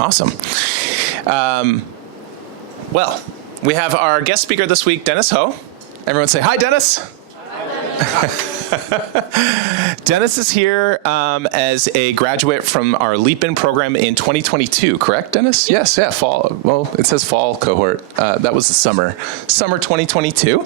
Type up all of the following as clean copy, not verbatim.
Awesome. Well, we have our guest speaker this week, Dennis Ho. Everyone say hi, Dennis. Dennis is here as a graduate from our leapIN program in 2022, correct, Dennis? Yes, yeah, fall. Well, it says fall cohort. That was the summer 2022.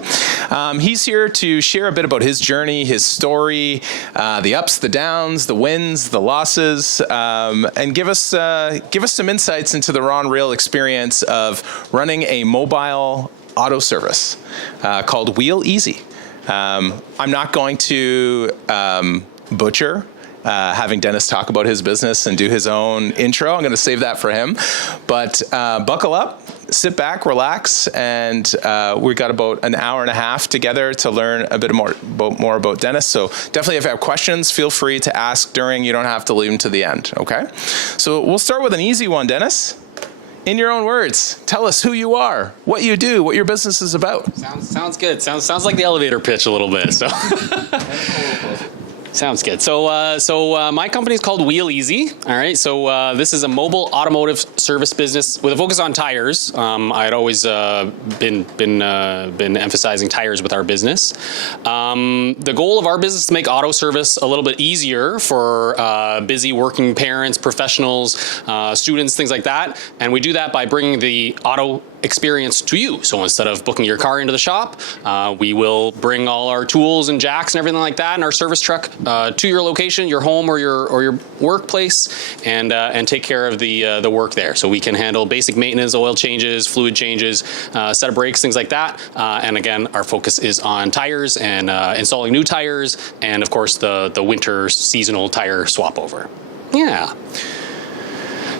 He's here to share a bit about his journey, his story, the ups, the downs, the wins, the losses, and give us some insights into the raw and real experience of running a mobile auto service called Wheel Easy. I'm not going to butcher having Dennis talk about his business and do his own intro. I'm going to save that for him. But buckle up, sit back, relax, and we've got about an hour and a half together to learn a bit more about Dennis. So definitely, if you have questions, feel free to ask during. You don't have to leave them to the end, okay? So we'll start with an easy one, Dennis. In your own words, tell us who you are, what you do, what your business is about. Sounds good. Sounds like the elevator pitch a little bit. So. Sounds good. So my company is called Wheel Easy. All right. So this is a mobile automotive service business with a focus on tires. I had always been emphasizing tires with our business. The goal of our business is to make auto service a little bit easier for busy working parents, professionals, students, things like that. And we do that by bringing the auto experience to you. So instead of booking your car into the shop, we will bring all our tools and jacks and everything like that in our service truck to your location, your home or your workplace, and take care of the work there. So we can handle basic maintenance, oil changes, fluid changes, set of brakes, things like that. And again, our focus is on tires and installing new tires, and of course the winter seasonal tire swap over. Yeah.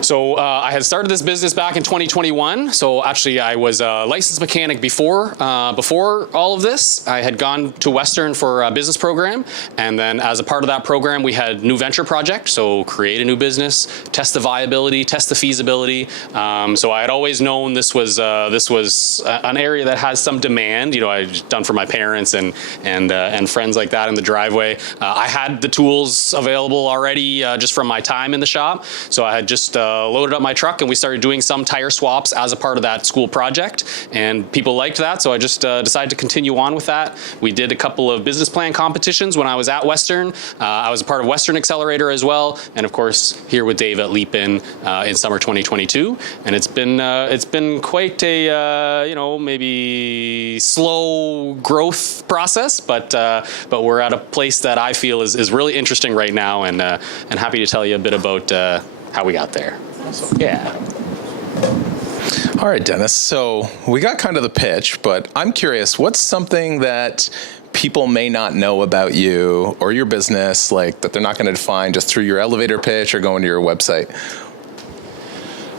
So I had started this business back in 2021. So actually, I was a licensed mechanic before all of this. I had gone to Western for a business program, and then as a part of that program, we had new venture project. So create a new business, test the viability, test the feasibility. So I had always known this was an area that has some demand. You know, I'd done for my parents and friends like that in the driveway. I had the tools available already just from my time in the shop. So I had just loaded up my truck, and we started doing some tire swaps as a part of that school project, and people liked that, so I just decided to continue on with that. We did a couple of business plan competitions when I was at Western. I was a part of Western Accelerator as well, and of course here with Dave at leapIN in summer 2022, and it's been quite a maybe slow growth process, but we're at a place that I feel is really interesting right now, and happy to tell you a bit about how we got there. Awesome. Yeah. All right, Dennis. So we got kind of the pitch, but I'm curious, what's something that people may not know about you or your business, like that they're not going to define just through your elevator pitch or going to your website?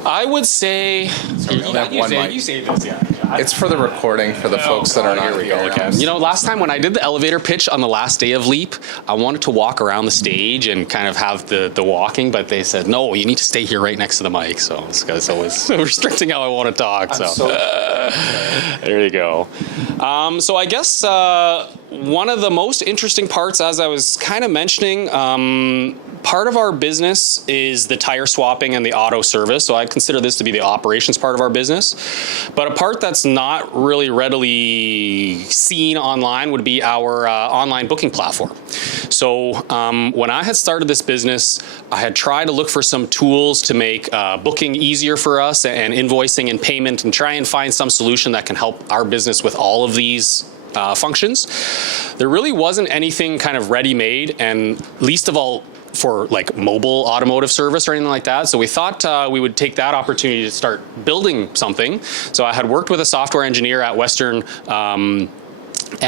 I would say you say this, yeah. It's for the recording for the folks that are not here. You know, last time when I did the elevator pitch on the last day of Leap, I wanted to walk around the stage and kind of have the walking, but they said, no, you need to stay here right next to the mic. So it's always restricting how I want to talk. So there you go. So I guess one of the most interesting parts, as I was kind of mentioning, part of our business is the tire swapping and the auto service. So I consider this to be the operations part of our business. But a part that's not really readily seen online would be our online booking platform. So when I had started this business, I had tried to look for some tools to make booking easier for us and invoicing and payment, and try and find some solution that can help our business with all of these functions. There really wasn't anything kind of ready-made, and least of all for like mobile automotive service or anything like that. So we thought we would take that opportunity to start building something. So I had worked with a software engineer at Western, and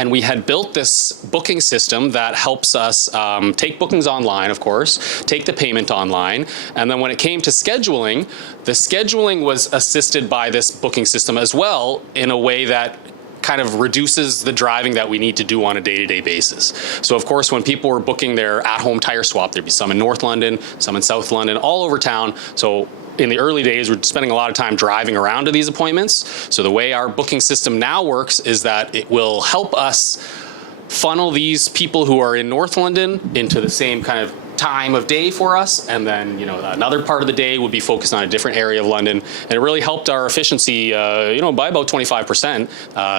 we had built this booking system that helps us take bookings online, of course, take the payment online, and then when it came to scheduling, the scheduling was assisted by this booking system as well, in a way that kind of reduces the driving that we need to do on a day-to-day basis. So of course, when people were booking their at-home tire swap, there'd be some in North London, some in South London, all over town. So in the early days, we're spending a lot of time driving around to these appointments. So the way our booking system now works is that it will help us funnel these people who are in North London into the same kind of time of day for us, and then another part of the day would be focused on a different area of London, and it really helped our efficiency by about 25%,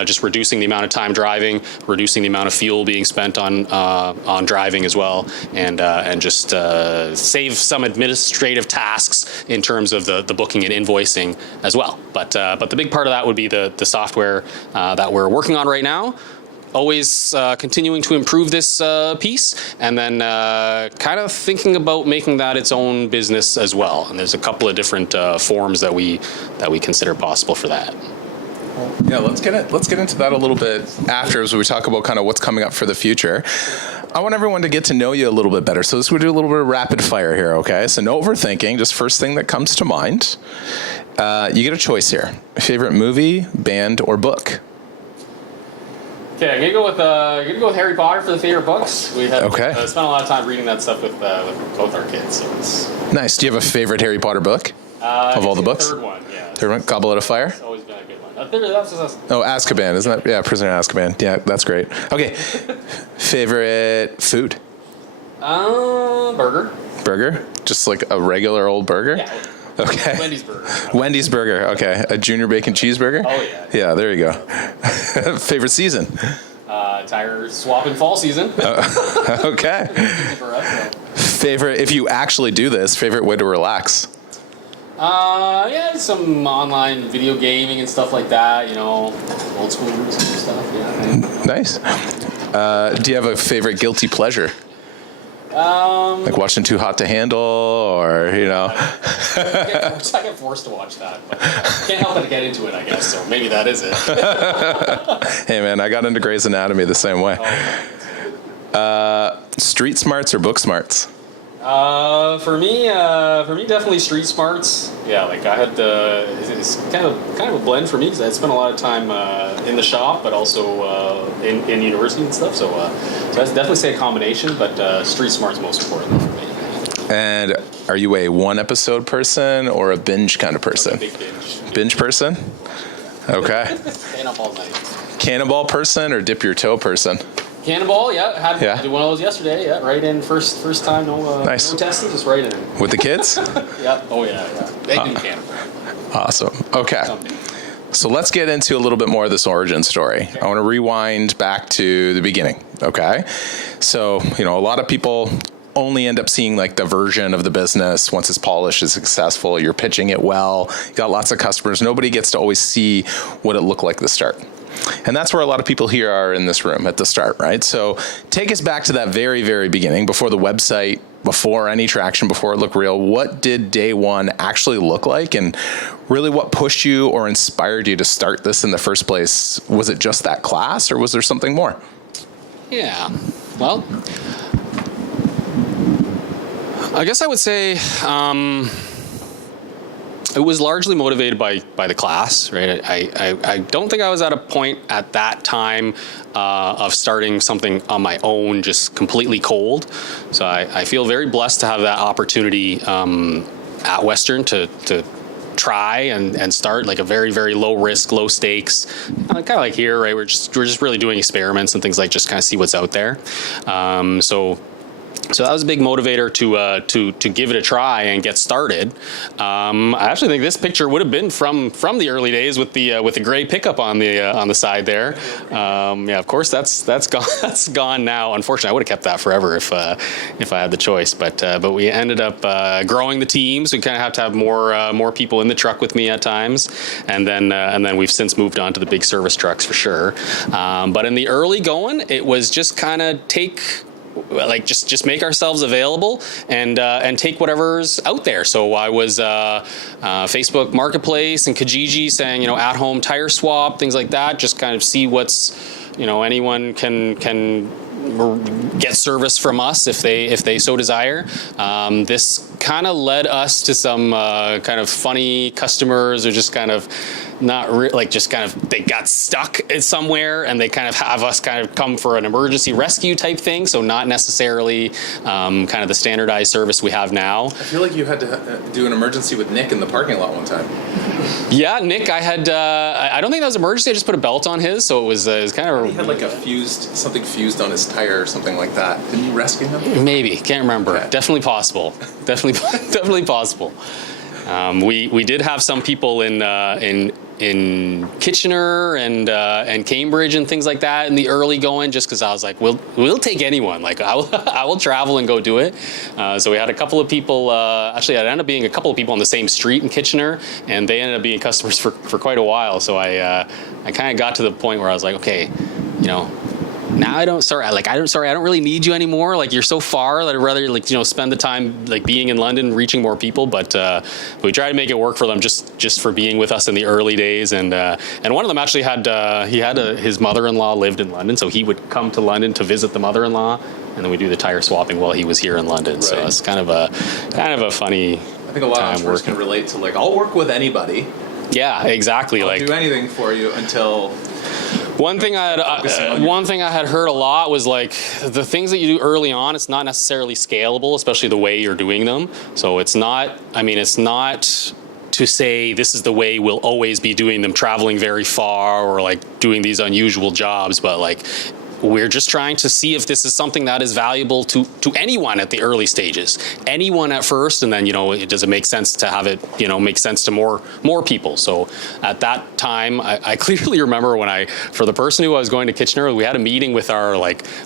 just reducing the amount of time driving, reducing the amount of fuel being spent on driving as well, and just save some administrative tasks in terms of the booking and invoicing as well. But the big part of that would be the software that we're working on right now. Always continuing to improve this piece, and then kind of thinking about making that its own business as well. And there's a couple of different forms that we consider possible for that. Yeah, let's get into that a little bit after, as we talk about kind of what's coming up for the future. I want everyone to get to know you a little bit better. So we'll do a little bit of rapid fire here, okay? So no overthinking, just first thing that comes to mind. You get a choice here. Favorite movie, band, or book? Okay, I'm gonna go with Harry Potter for the favorite books. We have spent a lot of time reading that stuff with both our kids. So it's nice. Do you have a favorite Harry Potter book of all the books? Third one, yeah. Third one, Goblet of Fire. It's always been a good one. Azkaban, isn't that? Yeah, Prisoner of Azkaban. Yeah, that's great. Okay, favorite food? Burger. Burger? Just like a regular old burger? Yeah. Okay. Wendy's Burger. Wendy's Burger. Okay. A junior bacon cheeseburger? Oh, yeah. Yeah, there you go. Favorite season? Tire swap in fall season. Okay. For us, so. Favorite, if you actually do this, favorite way to relax? Some online video gaming and stuff like that, old school stuff, yeah. Nice. Do you have a favorite guilty pleasure? Like watching Too Hot to Handle, or I get forced to watch that, but can't help but get into it, I guess. So maybe that is it. Hey man, I got into Grey's Anatomy the same way. Street smarts or book smarts? For me, definitely street smarts. Yeah, like I had it's kind of a blend for me because I had spent a lot of time in the shop, but also in university and stuff. So I'd definitely say a combination, but street smart's most important for me. And are you a one episode person or a binge kind of person? Big binge. Binge person? Okay. Staying up all night. Cannonball person or dip your toe person? Cannonball, yeah. Did one of those yesterday. Yeah, right in first time. Nice. No testing, just right in. With the kids? Yeah. Oh yeah. They do Cannonball. Awesome. Okay. Someday. So let's get into a little bit more of this origin story. I want to rewind back to the beginning. Okay. So, a lot of people only end up seeing like the version of the business once it's polished, it's successful, you're pitching it well, you got lots of customers. Nobody gets to always see what it looked like at the start. And that's where a lot of people here are in this room at the start, right? So take us back to that very, very beginning, before the website, before any traction, before it looked real. What did day one actually look like? And really what pushed you or inspired you to start this in the first place? Was it just that class, or was there something more? Yeah. Well, I guess I would say it was largely motivated by the class, right? I don't think I was at a point at that time of starting something on my own, just completely cold. So I feel very blessed to have that opportunity at Western to try and start like a very, very low risk, low stakes, kind of like here, right? We're just really doing experiments and things like just kind of see what's out there. So that was a big motivator to give it a try and get started. I actually think this picture would have been from the early days with the gray pickup on the side there. Yeah, of course that's gone. That's gone now. Unfortunately, I would have kept that forever if I had the choice. But we ended up growing the team, so we kind of have to have more people in the truck with me at times, and then we've since moved on to the big service trucks for sure. But in the early going, it was just kind of just make ourselves available and take whatever's out there. So I was Facebook Marketplace and Kijiji saying, at home tire swap, things like that, just kind of see what's, anyone can get service from us if they so desire. This kind of led us to some kind of funny customers, or just kind of they got stuck somewhere and they kind of have us kind of come for an emergency rescue type thing. So not necessarily kind of the standardized service we have now. I feel like you had to do an emergency with Nick in the parking lot one time. Yeah, Nick, I had, I don't think that was emergency. I just put a belt on his. So it was kind of. He had like something fused on his tire or something like that. Didn't you rescue him? Maybe, can't remember. Okay. Definitely possible. Definitely possible. We did have some people in Kitchener and Cambridge and things like that in the early going, just because I was like, we'll take anyone. Like I will travel and go do it. So we had a couple of people. Actually, it ended up being a couple of people on the same street in Kitchener, and they ended up being customers for quite a while. So I kind of got to the point where I was like, okay, now I don't really need you anymore. Like you're so far that I'd rather spend the time being in London, reaching more people. But we try to make it work for them just for being with us in the early days. And one of them actually had his mother-in-law lived in London, so he would come to London to visit the mother-in-law, and then we do the tire swapping while he was here in London. Right. So it's kind of a funny. I think a lot of entrepreneurs can relate to I'll work with anybody. Yeah, exactly. I'll do anything for you until. One thing I had heard a lot was the things that you do early on, it's not necessarily scalable, especially the way you're doing them. So it's not to say this is the way we'll always be doing them, traveling very far or doing these unusual jobs, but we're just trying to see if this is something that is valuable to anyone at the early stages, anyone at first, and then does it make sense to have it make sense to more people. So at that time, I clearly remember for the person who I was going to Kitchener, we had a meeting with our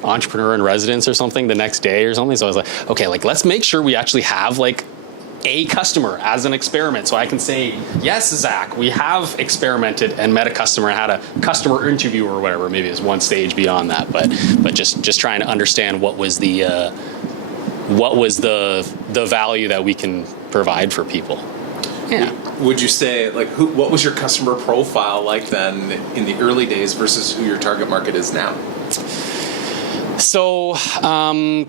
entrepreneur in residence or something the next day or something. So I was like, okay, let's make sure we actually have a customer as an experiment. So I can say, yes, Zach, we have experimented and met a customer and had a customer interview or whatever. Maybe it's one stage beyond that, but just trying to understand what was the value that we can provide for people. Yeah. Would you say what was your customer profile like then in the early days versus who your target market is now? So,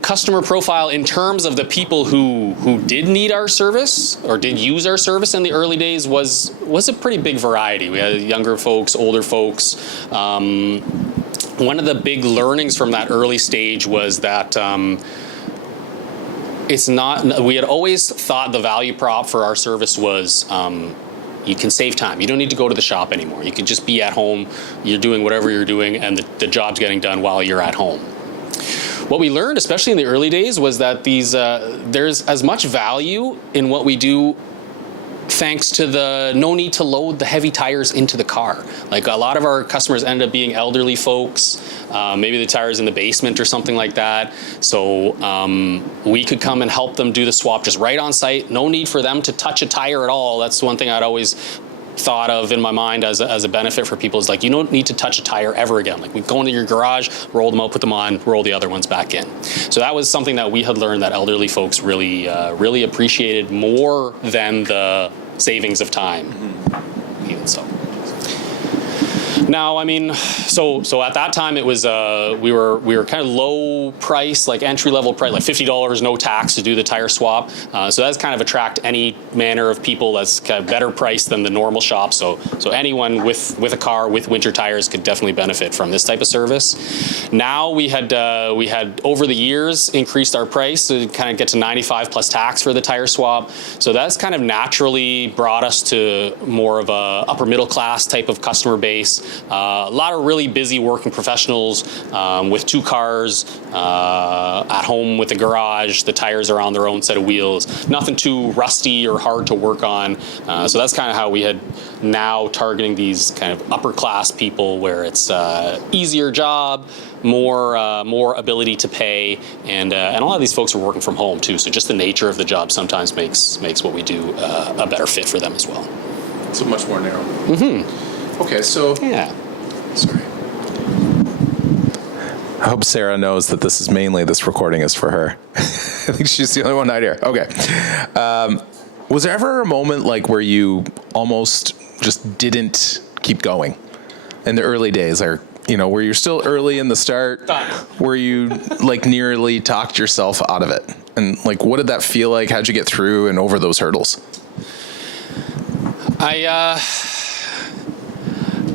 customer profile in terms of the people who did need our service or did use our service in the early days was a pretty big variety. We had younger folks, older folks. One of the big learnings from that early stage was that we had always thought the value prop for our service was you can save time. You don't need to go to the shop anymore. You can just be at home. You're doing whatever you're doing, and the job's getting done while you're at home. What we learned, especially in the early days, was that there's as much value in what we do thanks to the no need to load the heavy tires into the car. A lot of our customers end up being elderly folks, maybe the tire's in the basement or something like that. So we could come and help them do the swap just right on site. No need for them to touch a tire at all. That's one thing I'd always thought of in my mind as a benefit for people is you don't need to touch a tire ever again. We go into your garage, roll them out, put them on, roll the other ones back in. So that was something that we had learned that elderly folks really appreciated more than the savings of time. Mm-hmm. Even so. Now, so at that time it was we were kind of low price, entry level price, $50, no tax to do the tire swap. So that's kind of attract any manner of people that's kind of better priced than the normal shop. So anyone with a car with winter tires could definitely benefit from this type of service. Now we had over the years increased our price to kind of get to 95 plus tax for the tire swap. So that's kind of naturally brought us to more of a upper middle class type of customer base. A lot of really busy working professionals with two cars at home with a garage. The tires are on their own set of wheels. Nothing too rusty or hard to work on. So that's kind of how we had now targeting these kind of upper class people where it's easier job, more ability to pay, and a lot of these folks are working from home too. So just the nature of the job sometimes makes what we do a better fit for them as well. So much more narrow. Mm-hmm. Okay, so yeah. Sorry. I hope Sarah knows that this recording is for her. I think she's the only one out here. Okay. Was there ever a moment where you almost just didn't keep going in the early days, or where you're still early in the start, where you nearly talked yourself out of it? And what did that feel like? How'd you get through and over those hurdles?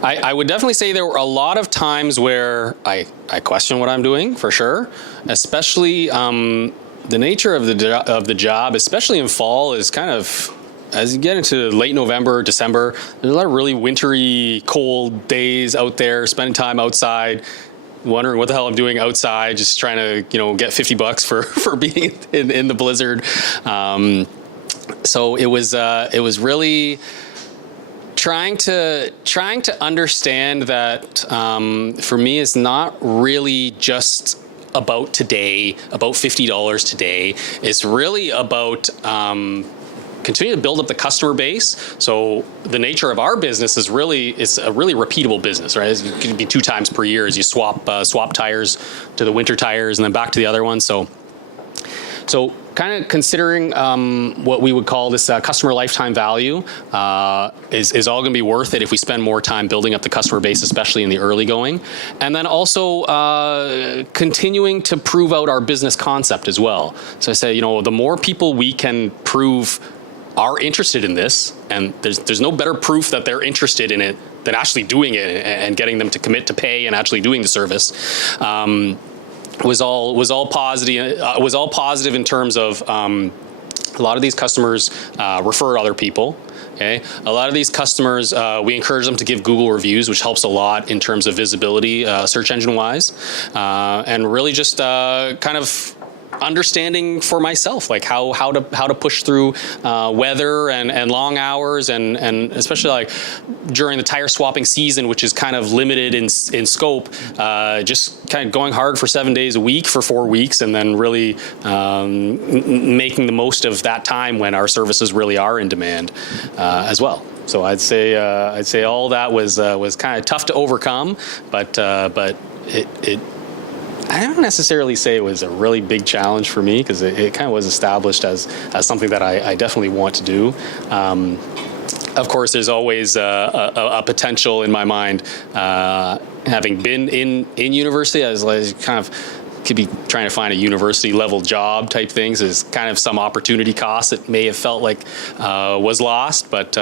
I would definitely say there were a lot of times where I question what I'm doing, for sure. Especially the nature of the job, especially in fall, is kind of, as you get into late November, December, there's a lot of really wintry, cold days out there, spending time outside. wondering what the hell I'm doing outside, just trying to, get $50 for being in the blizzard. So it was really trying to understand that for me, it's not really just about today, about $50 today. It's really about continue to build up the customer base. So the nature of our business is a really repeatable business, right? It can be 2 times per year as you swap tires to the winter tires and then back to the other one. So kind of considering what we would call this customer lifetime value is all going to be worth it if we spend more time building up the customer base, especially in the early going. And then also continuing to prove out our business concept as well. So I say, the more people we can prove are interested in this, and there's no better proof that they're interested in it than actually doing it and getting them to commit to pay and actually doing the service. Was all positive in terms of a lot of these customers refer other people. Okay, a lot of these customers we encourage them to give Google reviews, which helps a lot in terms of visibility, search engine wise, and really just kind of understanding for myself, like how to push through weather and long hours and especially like during the tire swapping season, which is kind of limited in scope, just kind of going hard for 7 days a week for 4 weeks, and then really making the most of that time when our services really are in demand as well. So I'd say all that was kind of tough to overcome, but it I don't necessarily say it was a really big challenge for me, because it kind of was established as something that I definitely want to do. Of course, there's always a potential in my mind, having been in university, I was kind of could be trying to find a university level job type things. Is kind of some opportunity cost that may have felt like was lost, but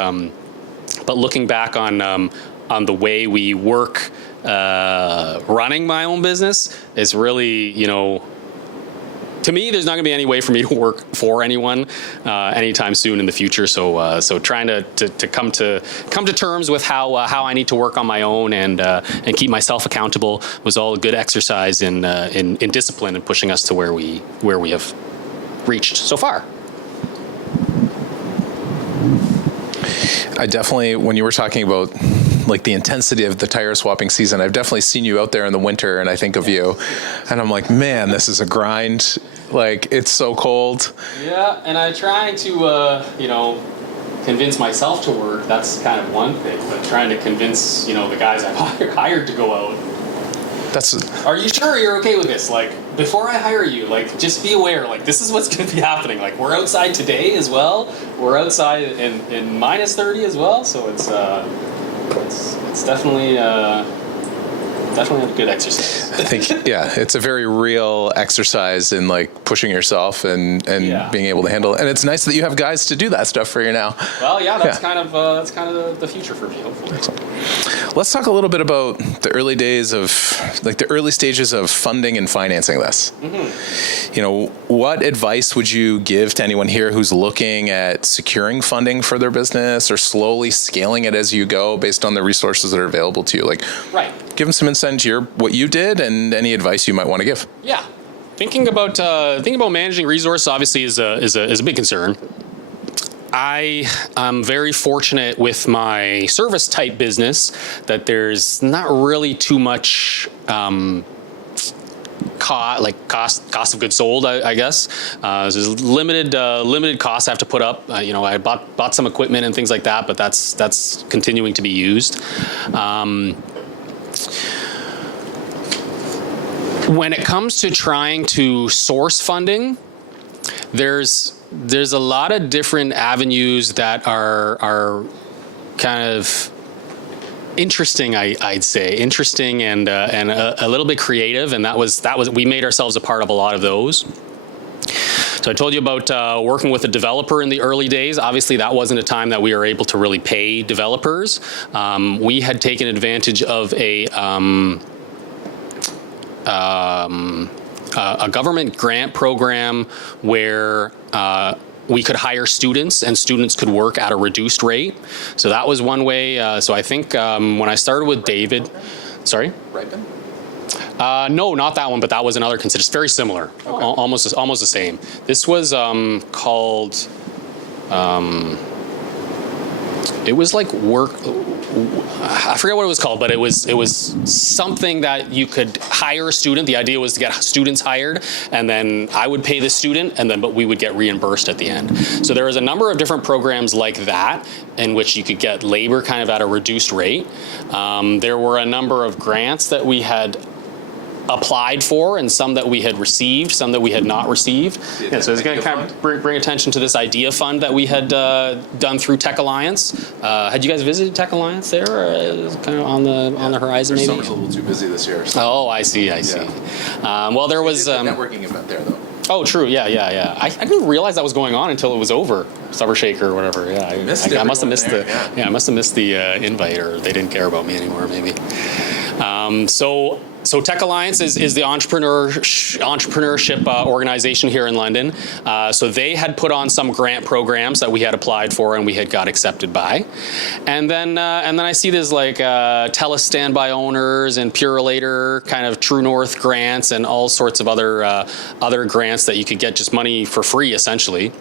looking back on the way we work running my own business is really, to me, there's not going to be any way for me to work for anyone anytime soon in the future. So trying to come to terms with how I need to work on my own and keep myself accountable was all a good exercise in discipline and pushing us to where we have reached so far. I definitely, when you were talking about like the intensity of the tire swapping season, I've definitely seen you out there in the winter, and I think of you, and I'm like, man, this is a grind. Like, it's so cold. Yeah, and I try to, convince myself to work. That's kind of one thing, but trying to convince, the guys I've hired to go out. Are you sure you're okay with this? Like, before I hire you, like, just be aware, like, this is what's going to be happening. Like, we're outside today as well. We're outside in minus 30 as well. So it's definitely a good exercise. I think, it's a very real exercise in like pushing yourself and being able to handle it. And it's nice that you have guys to do that stuff for you now. Well, that's kind of the future for me, hopefully. Excellent. Let's talk a little bit about the early stages of funding and financing this. Mm-hmm. What advice would you give to anyone here who's looking at securing funding for their business or slowly scaling it as you go based on the resources that are available to you? Like, right. Give them some insight into what you did and any advice you might want to give. Yeah. Thinking about managing resources obviously is a big concern. I am very fortunate with my service type business that there's not really too much cost of goods sold, I guess. There's limited costs I have to put up. I bought some equipment and things like that, but that's continuing to be used. When it comes to trying to source funding, there's a lot of different avenues that are kind of interesting. I'd say interesting and a little bit creative, and that was we made ourselves a part of a lot of those. So I told you about working with a developer in the early days. Obviously, that wasn't a time that we were able to really pay developers. We had taken advantage of a government grant program where we could hire students and students could work at a reduced rate. So that was one way. So I think when I started with David, sorry? No, not that one, but that was another consideration. It's very similar, almost the same. This was called. It was like work. I forget what it was called, but it was something that you could hire a student. The idea was to get students hired, and then I would pay the student, but we would get reimbursed at the end. So there was a number of different programs like that in which you could get labor kind of at a reduced rate. There were a number of grants that we had applied for, and some that we had received, some that we had not received. Yeah, so it's going to kind of bring attention to this idea fund that we had done through Tech Alliance. Had you guys visited Tech Alliance there? Kind of on the horizon, maybe? Summer's a little too busy this year. So. Oh, I see. Well, there was a networking event there, though. Oh, true. Yeah. I didn't realize that was going on until it was over. Summer Shaker or whatever. Yeah, I must have missed I must have missed the invite, or they didn't care about me anymore, maybe. So Tech Alliance is the entrepreneurship organization here in London. So they had put on some grant programs that we had applied for and we had got accepted by. And then I see there's like TELUS Standby Owners and Purelator kind of True North grants and all sorts of other grants that you could get just money for free, essentially.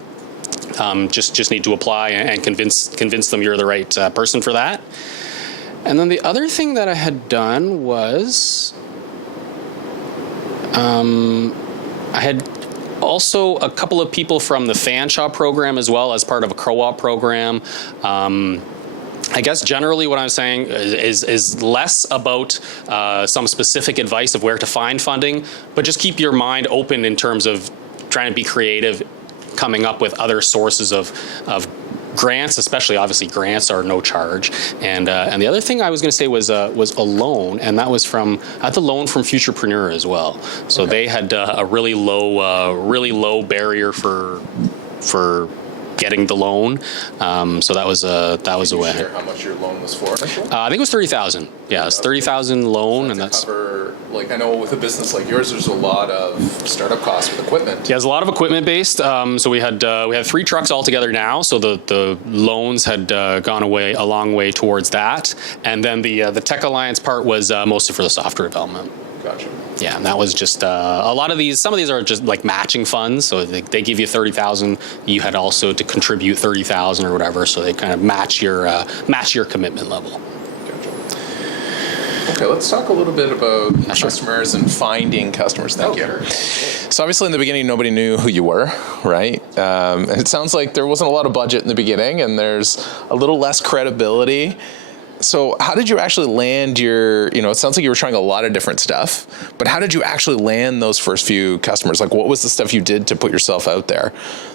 Just need to apply and convince them you're the right person for that. And then the other thing that I had done was I had also a couple of people from the Fan Shop program as well as part of a co-op program. I guess generally what I'm saying is less about some specific advice of where to find funding, but just keep your mind open in terms of trying to be creative, coming up with other sources of grants, especially obviously grants are no charge. And the other thing I was going to say was a loan, and that was the loan from Futurepreneur as well. So they had a really low barrier for getting the loan. So that was a win. Share how much your loan was for? I think it was 30,000. Yeah, it's 30,000 loan, and that's cover. Like I know with a business like yours, there's a lot of startup costs with equipment. Yeah, there's a lot of equipment based. So we had 3 trucks altogether now. So the loans had gone a long way towards that, and then the Tech Alliance part was mostly for the software development. Gotcha. Yeah, and that was just a lot of these. Some of these are just like matching funds, so they give you 30,000. You had also to contribute 30,000 or whatever, so they kind of match your commitment level. Okay, let's talk a little bit about customers and finding customers. Thank you. Sure. So obviously in the beginning, nobody knew who you were, right? And it sounds like there wasn't a lot of budget in the beginning, and there's a little less credibility. So how did you actually land it sounds like you were trying a lot of different stuff, but how did you actually land those first few customers? Like what was the stuff you did to put yourself out there?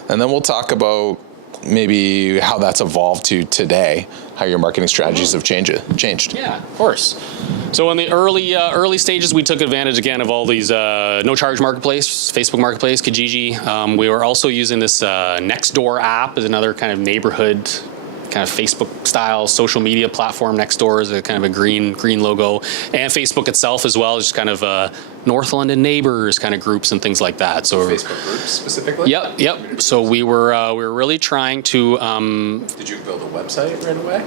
And then we'll talk about maybe how that's evolved to today, how your marketing strategies have changed. Yeah, of course. So in the early stages, we took advantage again of all these no charge marketplace, Facebook Marketplace, Kijiji. We were also using this Nextdoor app as another kind of neighborhood kind of Facebook style social media platform. Nextdoor is a kind of a green logo, and Facebook itself as well, just kind of North London neighbors kind of groups and things like that. So Facebook groups specifically? Yep. So we were really trying to. Did you build a website right away?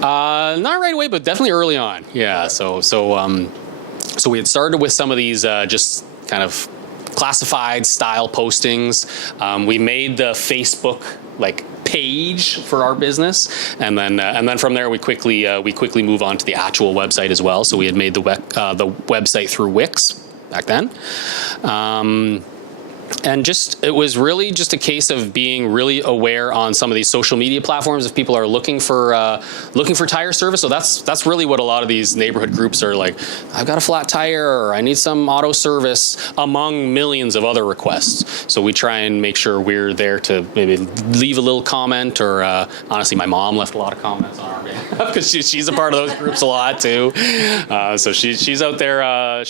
Not right away, but definitely early on. Yeah. So we had started with some of these just kind of classified style postings. We made the Facebook page for our business, and then from there we quickly move on to the actual website as well. So we had made the website through Wix back then. And it was really just a case of being really aware on some of these social media platforms if people are looking for tire service. So that's really what a lot of these neighborhood groups are like. I've got a flat tire, or I need some auto service, among millions of other requests. So we try and make sure we're there to maybe leave a little comment, or honestly, my mom left a lot of comments on our behalf because she's a part of those groups a lot too. So she's out there.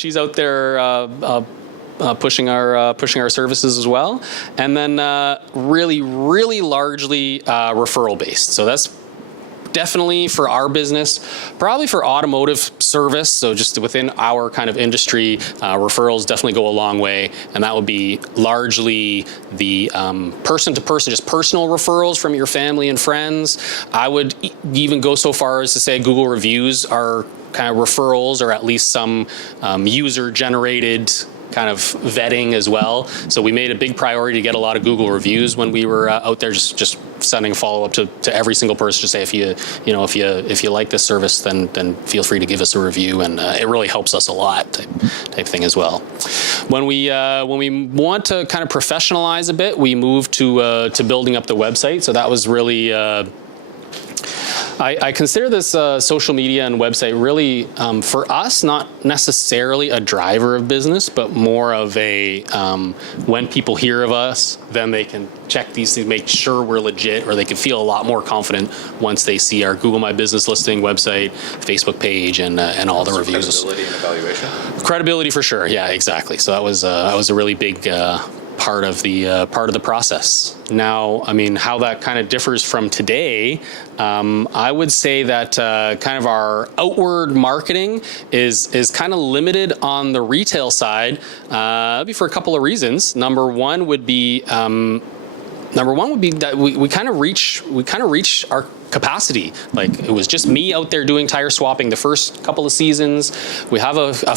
Pushing our services as well, and then really largely referral based. So that's definitely for our business, probably for automotive service. So just within our kind of industry, referrals definitely go a long way. And that would be largely the person to person, just personal referrals from your family and friends. I would even go so far as to say Google reviews are kind of referrals, or at least some user generated kind of vetting as well. So we made a big priority to get a lot of Google reviews when we were out there, just sending a follow up to every single person to say, if you like this service, then feel free to give us a review, and it really helps us a lot type thing as well. When we want to kind of professionalize a bit, we moved to building up the website. So that was really I consider this social media and website really, for us, not necessarily a driver of business, but more of a, when people hear of us, then they can check these things, make sure we're legit, or they can feel a lot more confident once they see our Google My Business listing, website, Facebook page, and all the reviews. Credibility and evaluation? Credibility for sure, yeah, exactly. So that was a really big part of the process. Now, I mean, how that kind of differs from today, I would say that kind of our outward marketing is kind of limited on the retail side, maybe for a couple of reasons. Number one would be that we kind of reach our capacity. Like, it was just me out there doing tire swapping the first couple of seasons. We have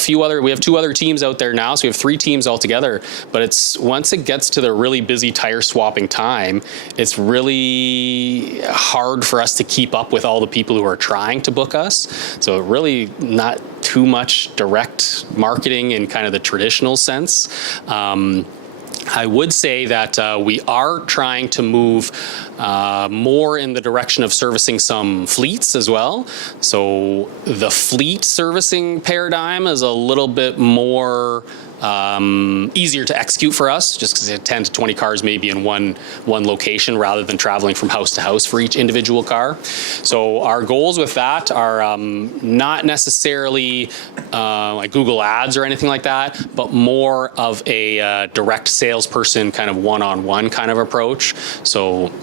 we have two other teams out there now, so we have 3 teams altogether. But it's once it gets to the really busy tire swapping time, it's really hard for us to keep up with all the people who are trying to book us. So really not too much direct marketing in kind of the traditional sense. I would say that we are trying to move more in the direction of servicing some fleets as well. So the fleet servicing paradigm is a little bit more easier to execute for us, just because 10 to 20 cars may be in one location rather than traveling from house to house for each individual car. So our goals with that are not necessarily like Google Ads or anything like that, but more of a direct salesperson kind of one-on-one kind of approach. So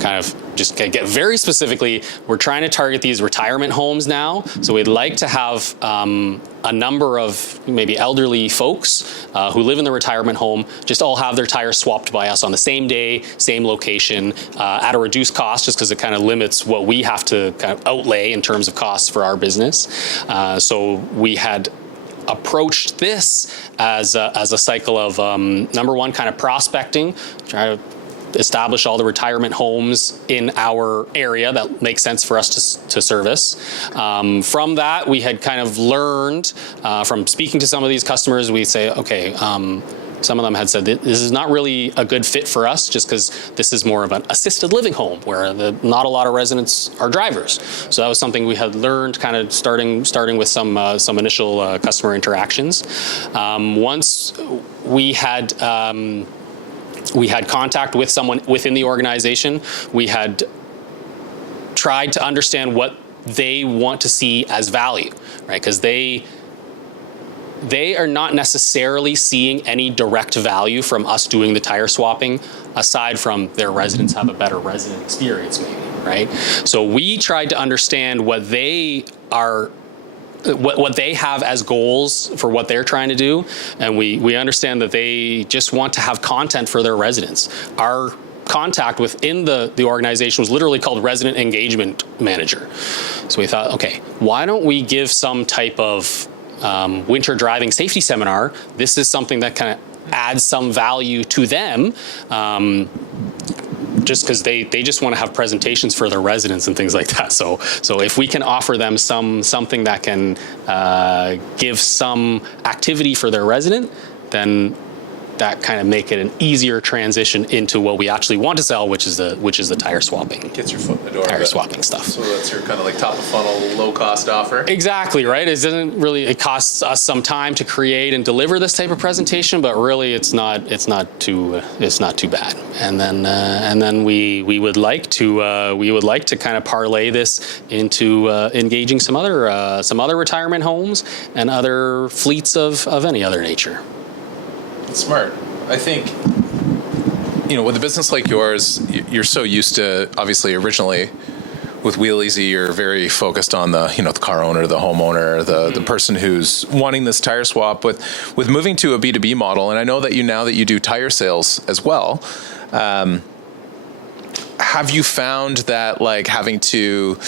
kind of just get very specifically, we're trying to target these retirement homes now. So we'd like to have a number of maybe elderly folks who live in the retirement home just all have their tires swapped by us on the same day, same location, at a reduced cost, just because it kind of limits what we have to kind of outlay in terms of costs for our business. So we had approached this as a cycle of number one, kind of prospecting, try to establish all the retirement homes in our area that makes sense for us to service. From that, we had kind of learned from speaking to some of these customers, we say, okay, some of them had said that this is not really a good fit for us, just because this is more of an assisted living home where not a lot of residents are drivers. So that was something we had learned, kind of starting with some initial customer interactions. Once we had contact with someone within the organization, we had tried to understand what they want to see as value, right? Because they are not necessarily seeing any direct value from us doing the tire swapping, aside from their residents have a better resident experience maybe, right? So we tried to understand what they have as goals for what they're trying to do, and we understand that they just want to have content for their residents. Our contact within the organization was literally called Resident Engagement Manager. So we thought, okay, why don't we give some type of winter driving safety seminar? This is something that kind of adds some value to them. Just because they just want to have presentations for their residents and things like that. So if we can offer them something that can give some activity for their resident, then that kind of make it an easier transition into what we actually want to sell, which is the tire swapping. Gets your foot in the door. Tire swapping stuff. So that's your kind of like top of funnel, low cost offer. Exactly right. It costs us some time to create and deliver this type of presentation, but really it's not too bad. And then we would like to kind of parlay this into engaging some other retirement homes and other fleets of any other nature. Smart. I think, with a business like yours, you're so used to, obviously originally with Wheel Easy, you're very focused on the car owner, the homeowner, the person who's wanting this tire swap. With moving to a B2B model, and I know that now that you do tire sales as well, have you found that like having to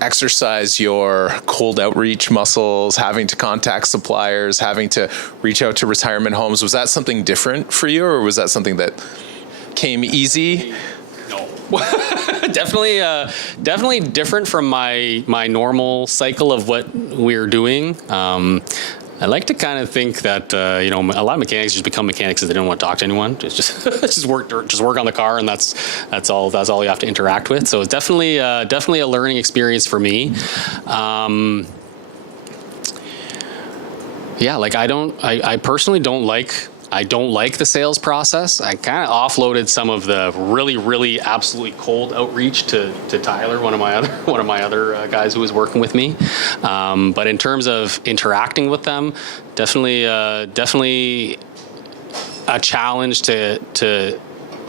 exercise your cold outreach muscles, having to contact suppliers, having to reach out to retirement homes, was that something different for you, or was that something that came easy? No. Definitely different from my normal cycle of what we're doing. I like to kind of think that a lot of mechanics just become mechanics because they don't want to talk to anyone. It's just work on the car, and that's all you have to interact with. So it's definitely a learning experience for me. I personally don't like the sales process. I kind of offloaded some of the really, really absolutely cold outreach to Tyler, one of my other guys who was working with me. But in terms of interacting with them, definitely a challenge to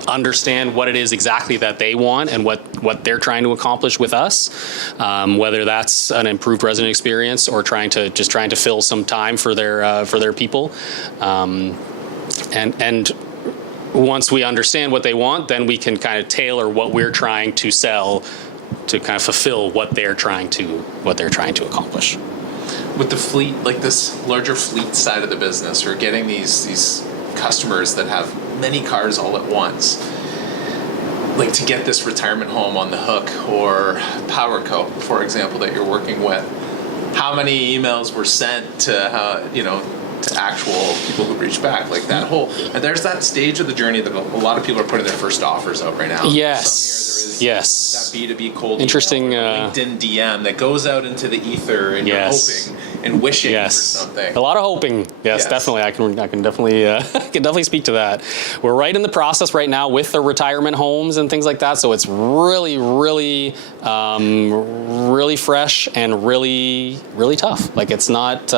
understand what it is exactly that they want and what they're trying to accomplish with us, whether that's an improved resident experience or trying to fill some time for their people. And once we understand what they want, then we can kind of tailor what we're trying to sell to kind of fulfill what they're trying to accomplish. With the fleet, like this larger fleet side of the business, or getting these customers that have many cars all at once, like to get this retirement home on the hook, or PowerCo, for example, that you're working with, how many emails were sent to to actual people who reach back, like that whole, and there's that stage of the journey that a lot of people are putting their first offers out right now. Yes. That B2B cold interesting LinkedIn DM that goes out into the ether, and you're hoping and wishing for something. A lot of hoping. Yes, definitely. I can definitely I can definitely speak to that. We're right in the process right now with the retirement homes and things like that. So it's really, really, really fresh and really, really tough. Like it's not.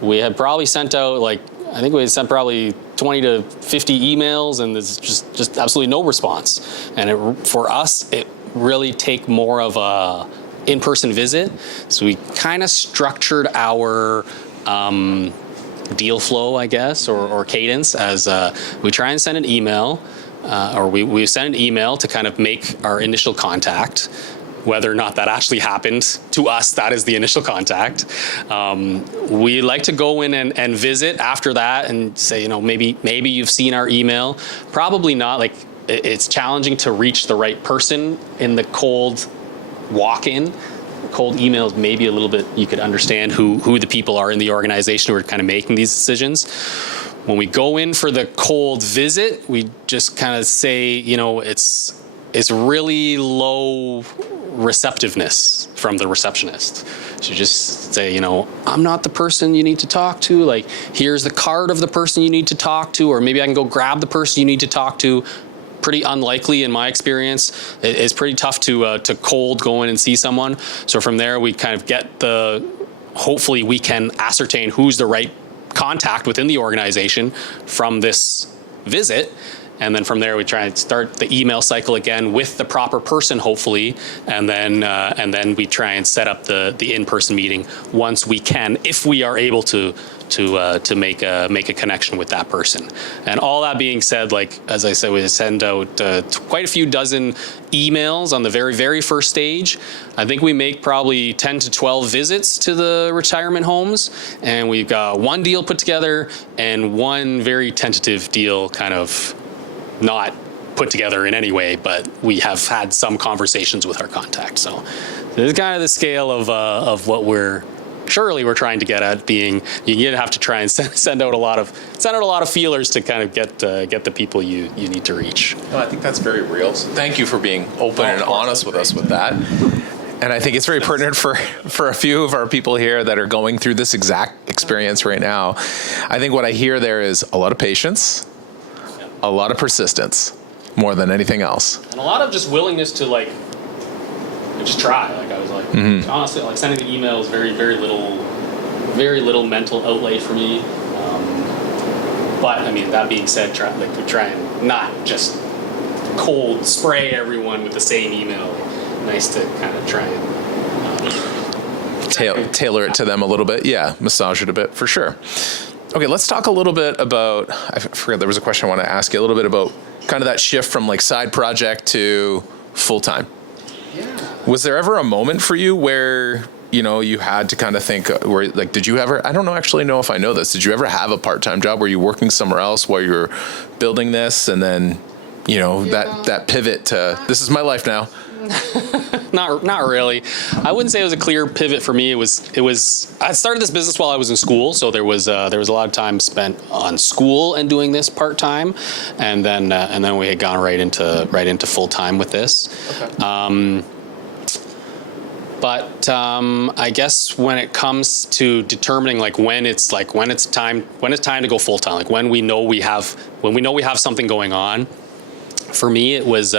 We had probably sent out I think we had sent probably 20 to 50 emails, and there's just absolutely no response. And for us, it really take more of a in-person visit. So we kind of structured our deal flow, I guess, or cadence as we try and send an email, or we send an email to kind of make our initial contact. Whether or not that actually happened, to us, that is the initial contact. We like to go in and visit after that and say, maybe you've seen our email. Probably not. Like it's challenging to reach the right person in the cold walk-in. Cold emails, maybe a little bit, you could understand who the people are in the organization who are kind of making these decisions. When we go in for the cold visit, we just kind of say, it's really low receptiveness from the receptionist. So just say, I'm not the person you need to talk to. Like, here's the card of the person you need to talk to, or maybe I can go grab the person you need to talk to. Pretty unlikely in my experience. It's pretty tough to cold go in and see someone. So from there, we kind of hopefully we can ascertain who's the right contact within the organization from this visit. And then from there, we try and start the email cycle again with the proper person, hopefully, and then we try and set up the in-person meeting once we can, if we are able to make a connection with that person. And all that being said, like as I said, we send out quite a few dozen emails on the very, very first stage. I think we make probably 10 to 12 visits to the retirement homes, and we've got one deal put together and one very tentative deal kind of not put together in any way, but we have had some conversations with our contact. So this is kind of the scale of what we're trying to get at. Being you have to try and send out a lot of feelers to kind of get the people you need to reach. No, I think that's very real. So thank you for being open and honest with us with that. And I think it's very pertinent for a few of our people here that are going through this exact experience right now. I think what I hear there is a lot of patience, a lot of persistence, more than anything else, and a lot of just willingness to just try. Like I was honestly, sending the email is very, very little mental outlay for me. But I mean, that being said, try and not just cold spray everyone with the same email. nice to kind of try and tailor it to them a little bit. Yeah, massage it a bit for sure. Okay, let's talk a little bit about, I forget, there was a question I want to ask you a little bit about kind of that shift from like side project to full-time. Yeah. Was there ever a moment for you where, you know, you had to kind of think, where, like, did you ever, I don't know, actually know if I know this, did you ever have a part-time job where you were working somewhere else while you were building this, and then, you know, that pivot to, this is my life now? Not really. I wouldn't say it was a clear pivot for me. It was. I started this business while I was in school, so there was a lot of time spent on school and doing this part time, and then we had gone right into full time with this. Okay. But I guess when it comes to determining like when it's time to go full time, like when we know we have something going on, for me it was.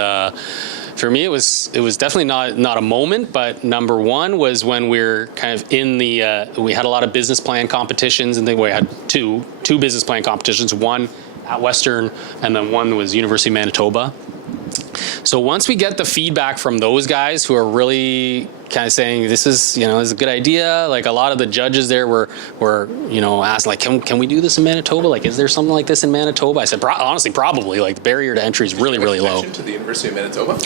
It was definitely not a moment, but number one was when we're kind of in the, we had a lot of business plan competitions, and then we had two business plan competitions, one at Western and then one was University of Manitoba. So once we get the feedback from those guys who are really kind of saying this is a good idea, like a lot of the judges there were asked like, can we do this in Manitoba? Like, is there something like this in Manitoba? I said, honestly, probably. Like the barrier to entry is really low. To the University of Manitoba?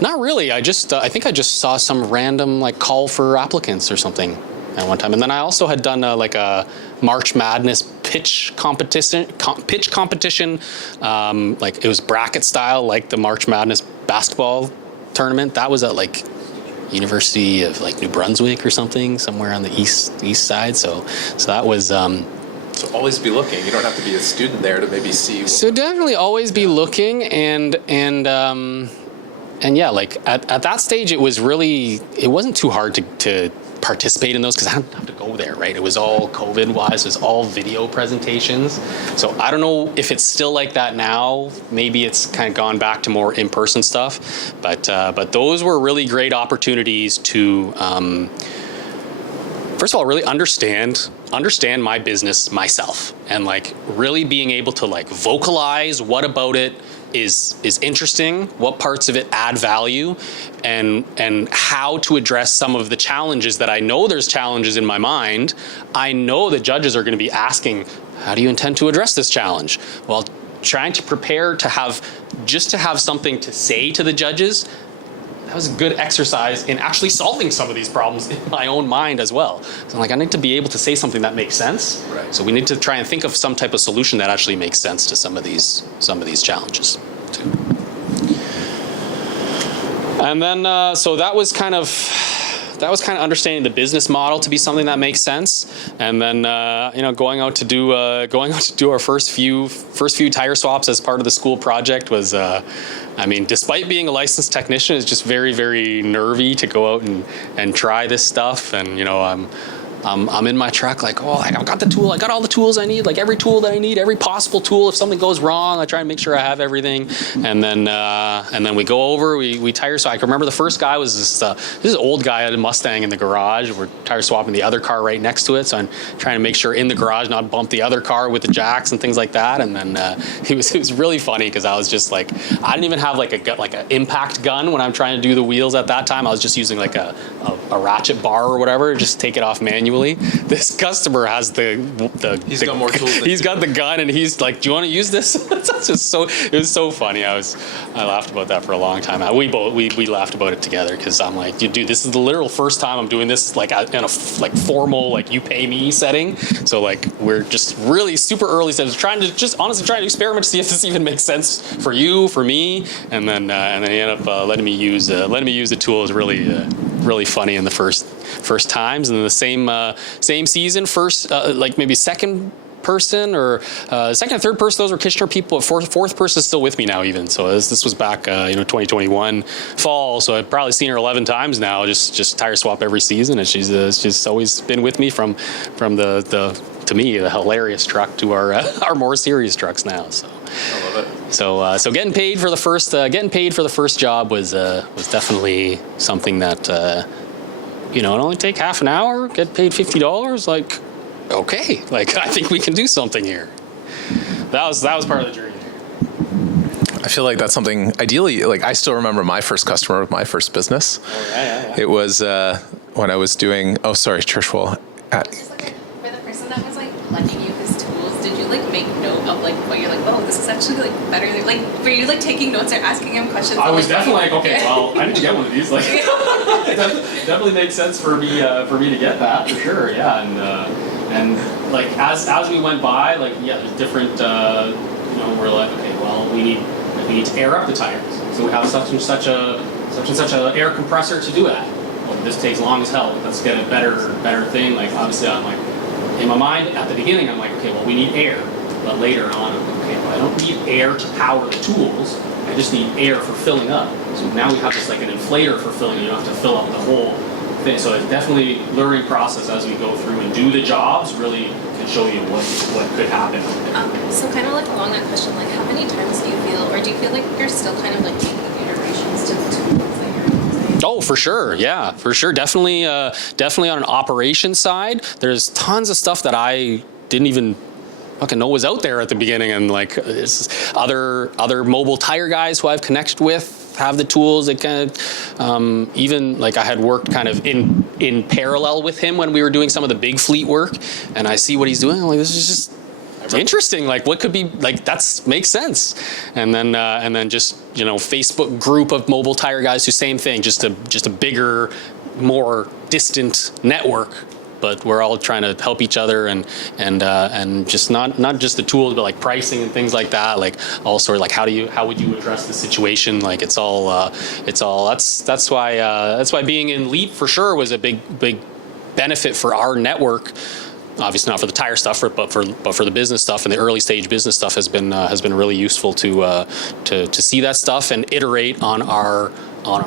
Not really. I think I just saw some random like call for applicants or something at one time, and then I also had done like a March Madness pitch competition. Like it was bracket style, like the March Madness basketball tournament. That was at like University of like New Brunswick or something, somewhere on the east side. So that was. So always be looking. You don't have to be a student there to maybe see. So definitely always be looking, and yeah, like at that stage, it wasn't too hard to participate in those because I didn't have to go there, right? It was all COVID-wise. It was all video presentations. So I don't know if it's still like that now. Maybe it's kind of gone back to more in-person stuff. But those were really great opportunities to, first of all, really understand my business myself, and like really being able to like vocalize what about it is interesting, what parts of it add value, and how to address some of the challenges that I know there's challenges in my mind. I know the judges are going to be asking, how do you intend to address this challenge? Well, trying to prepare to have something to say to the judges, that was a good exercise in actually solving some of these problems in my own mind as well. So like, I need to be able to say something that makes sense. Right. So we need to try and think of some type of solution that actually makes sense to some of these challenges too. And then, so that was kind of understanding the business model to be something that makes sense. And then, going out to do our first few tire swaps as part of the school project was, despite being a licensed technician, it's just very, very nervy to go out and try this stuff. And, I'm in my truck like, I've got the tool. I got all the tools I need, like every tool that I need, every possible tool. If something goes wrong, I try and make sure I have everything. And then we go over, we tire swap. I can remember the first guy was this old guy had a Mustang in the garage. We're tire swapping the other car right next to it. So I'm trying to make sure in the garage not bump the other car with the jacks and things like that. And then it was really funny because I was just like, I didn't even have like an impact gun when I'm trying to do the wheels at that time. I was just using like a ratchet bar or whatever, just take it off manually. This customer has he's got more tools. He's got the gun, and he's like, "Do you want to use this?" It was so funny. I laughed about that for a long time. We laughed about it together because I'm like, dude, this is the literal first time I'm doing this like in a like formal like you pay me setting. So like we're just really super early steps, trying to experiment to see if this even makes sense for you, for me, and then he ended up letting me use the tool. Is really funny in the first times, and then the same season, first like maybe second person or second and third person, those were Kitchener people. Fourth person is still with me now even. So this was back 2021 fall. So I've probably seen her 11 times now. Just tire swap every season, and she's always been with me from the to me the hilarious truck to our more serious trucks now. So. I love it. So getting paid for the first job was definitely something that it only take half an hour, get paid $50. Like, okay, like I think we can do something here. That was part of the journey. I feel like that's something ideally, like I still remember my first customer with my first business. Oh, yeah. It was when I was doing, sorry, Trish will. Just like for the person that was like lending you his tools, did you like make note of like what you're like, oh, this is actually like better than like, were you like taking notes or asking him questions? I was like, definitely like, okay, well, I need to get one of these. Like, it definitely makes sense for me to get that for sure. Yeah, and like as we went by, like there's different. We're like, okay, well, we need to air up the tires, so we have such and such a air compressor to do that. Well, this takes long as hell. Let's get a better thing. Like obviously, I'm like in my mind at the beginning, I'm like, okay, well, we need air, but later on, I'm like, okay, well, I don't need air to power the tools. I just need air for filling up. So now we have this like an inflator for filling. You don't have to fill up the whole thing. So it's definitely learning process as we go through and do the jobs. Really can show you what could happen. So kind of like along that question, like how many times do you feel, or do you feel like you're still kind of like making iterations to the tools that you're using? Oh, for sure. Yeah, for sure. Definitely on an operations side, there's tons of stuff that I didn't even fucking know was out there at the beginning, and like other mobile tire guys who I've connected with have the tools that kind of even like I had worked kind of in parallel with him when we were doing some of the big fleet work, and I see what he's doing. I'm like, this is just interesting. Like, what could be like makes sense. And then just Facebook group of mobile tire guys who same thing, just a bigger, more distant network. But we're all trying to help each other and just not just the tools, but like pricing and things like that. Like also like how would you address the situation? Like it's all that's why being in Leap for sure was a big benefit for our network. Obviously not for the tire stuff, but for the business stuff and the early stage business stuff has been really useful to see that stuff and iterate on our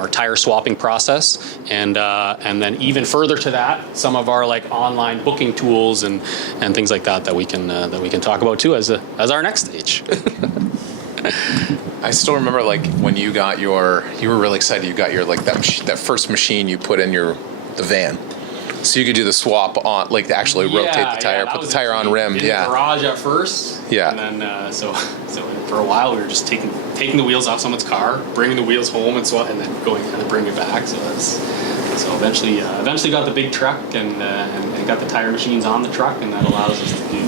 tire swapping process, and then even further to that, some of our like online booking tools and things like that we can talk about too as our next stage. I still remember like when you were really excited. You got your like that first machine you put in the van. So you could do the swap on, like to actually rotate the tire, put the tire on rim. In the garage at first. Yeah. And then so for a while we were just taking the wheels off someone's car, bringing the wheels home and swap, and then going kind of bring it back. So eventually got the big truck and got the tire machines on the truck, and that allows us to do.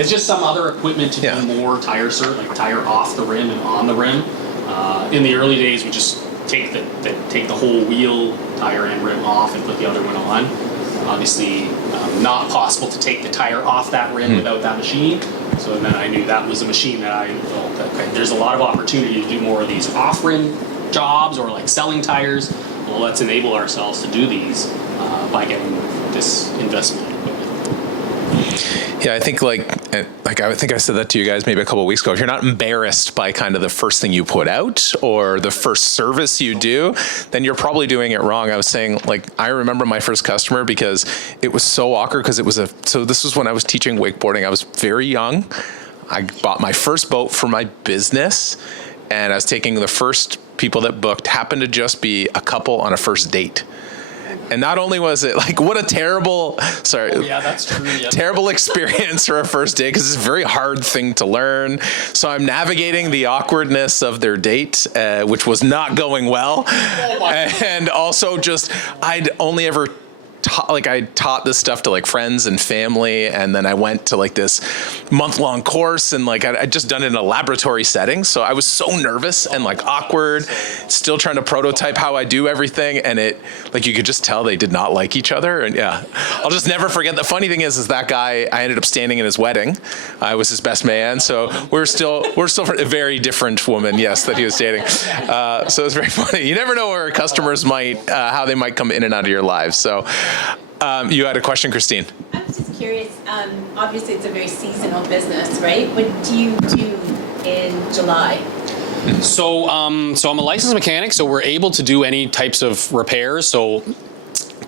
It's just some other equipment to do more tire like tire off the rim and on the rim. In the early days, we just take the whole wheel, tire and rim off and put the other one on. Obviously, not possible to take the tire off that rim without that machine. So then I knew that was a machine that there's a lot of opportunity to do more of these off-rim jobs or like selling tires. Well, let's enable ourselves to do these by getting this investment. Yeah, I think I think I said that to you guys maybe a couple of weeks ago. If you're not embarrassed by kind of the first thing you put out or the first service you do, then you're probably doing it wrong. I was saying, like, I remember my first customer because it was so awkward because so this was when I was teaching wakeboarding. I was very young. I bought my first boat for my business, and I was taking the first people that booked happened to just be a couple on a first date. And not only was it like, what a terrible experience for a first date, because it's a very hard thing to learn. So I'm navigating the awkwardness of their date, which was not going well. And also I'd only ever I taught this stuff to like friends and family, and then I went to like this month-long course, and like I'd just done it in a laboratory setting, so I was so nervous and like awkward, still trying to prototype how I do everything, and it like you could just tell they did not like each other. And I'll just never forget. The funny thing is that guy, I ended up standing in his wedding. I was his best man, so we're still a very different woman, yes, that he was dating. So it's very funny. You never know where customers how they might come in and out of your lives. So. You had a question, Christine. I was just curious. Obviously, it's a very seasonal business, right? What do you do in July? So I'm a licensed mechanic, so we're able to do any types of repairs. So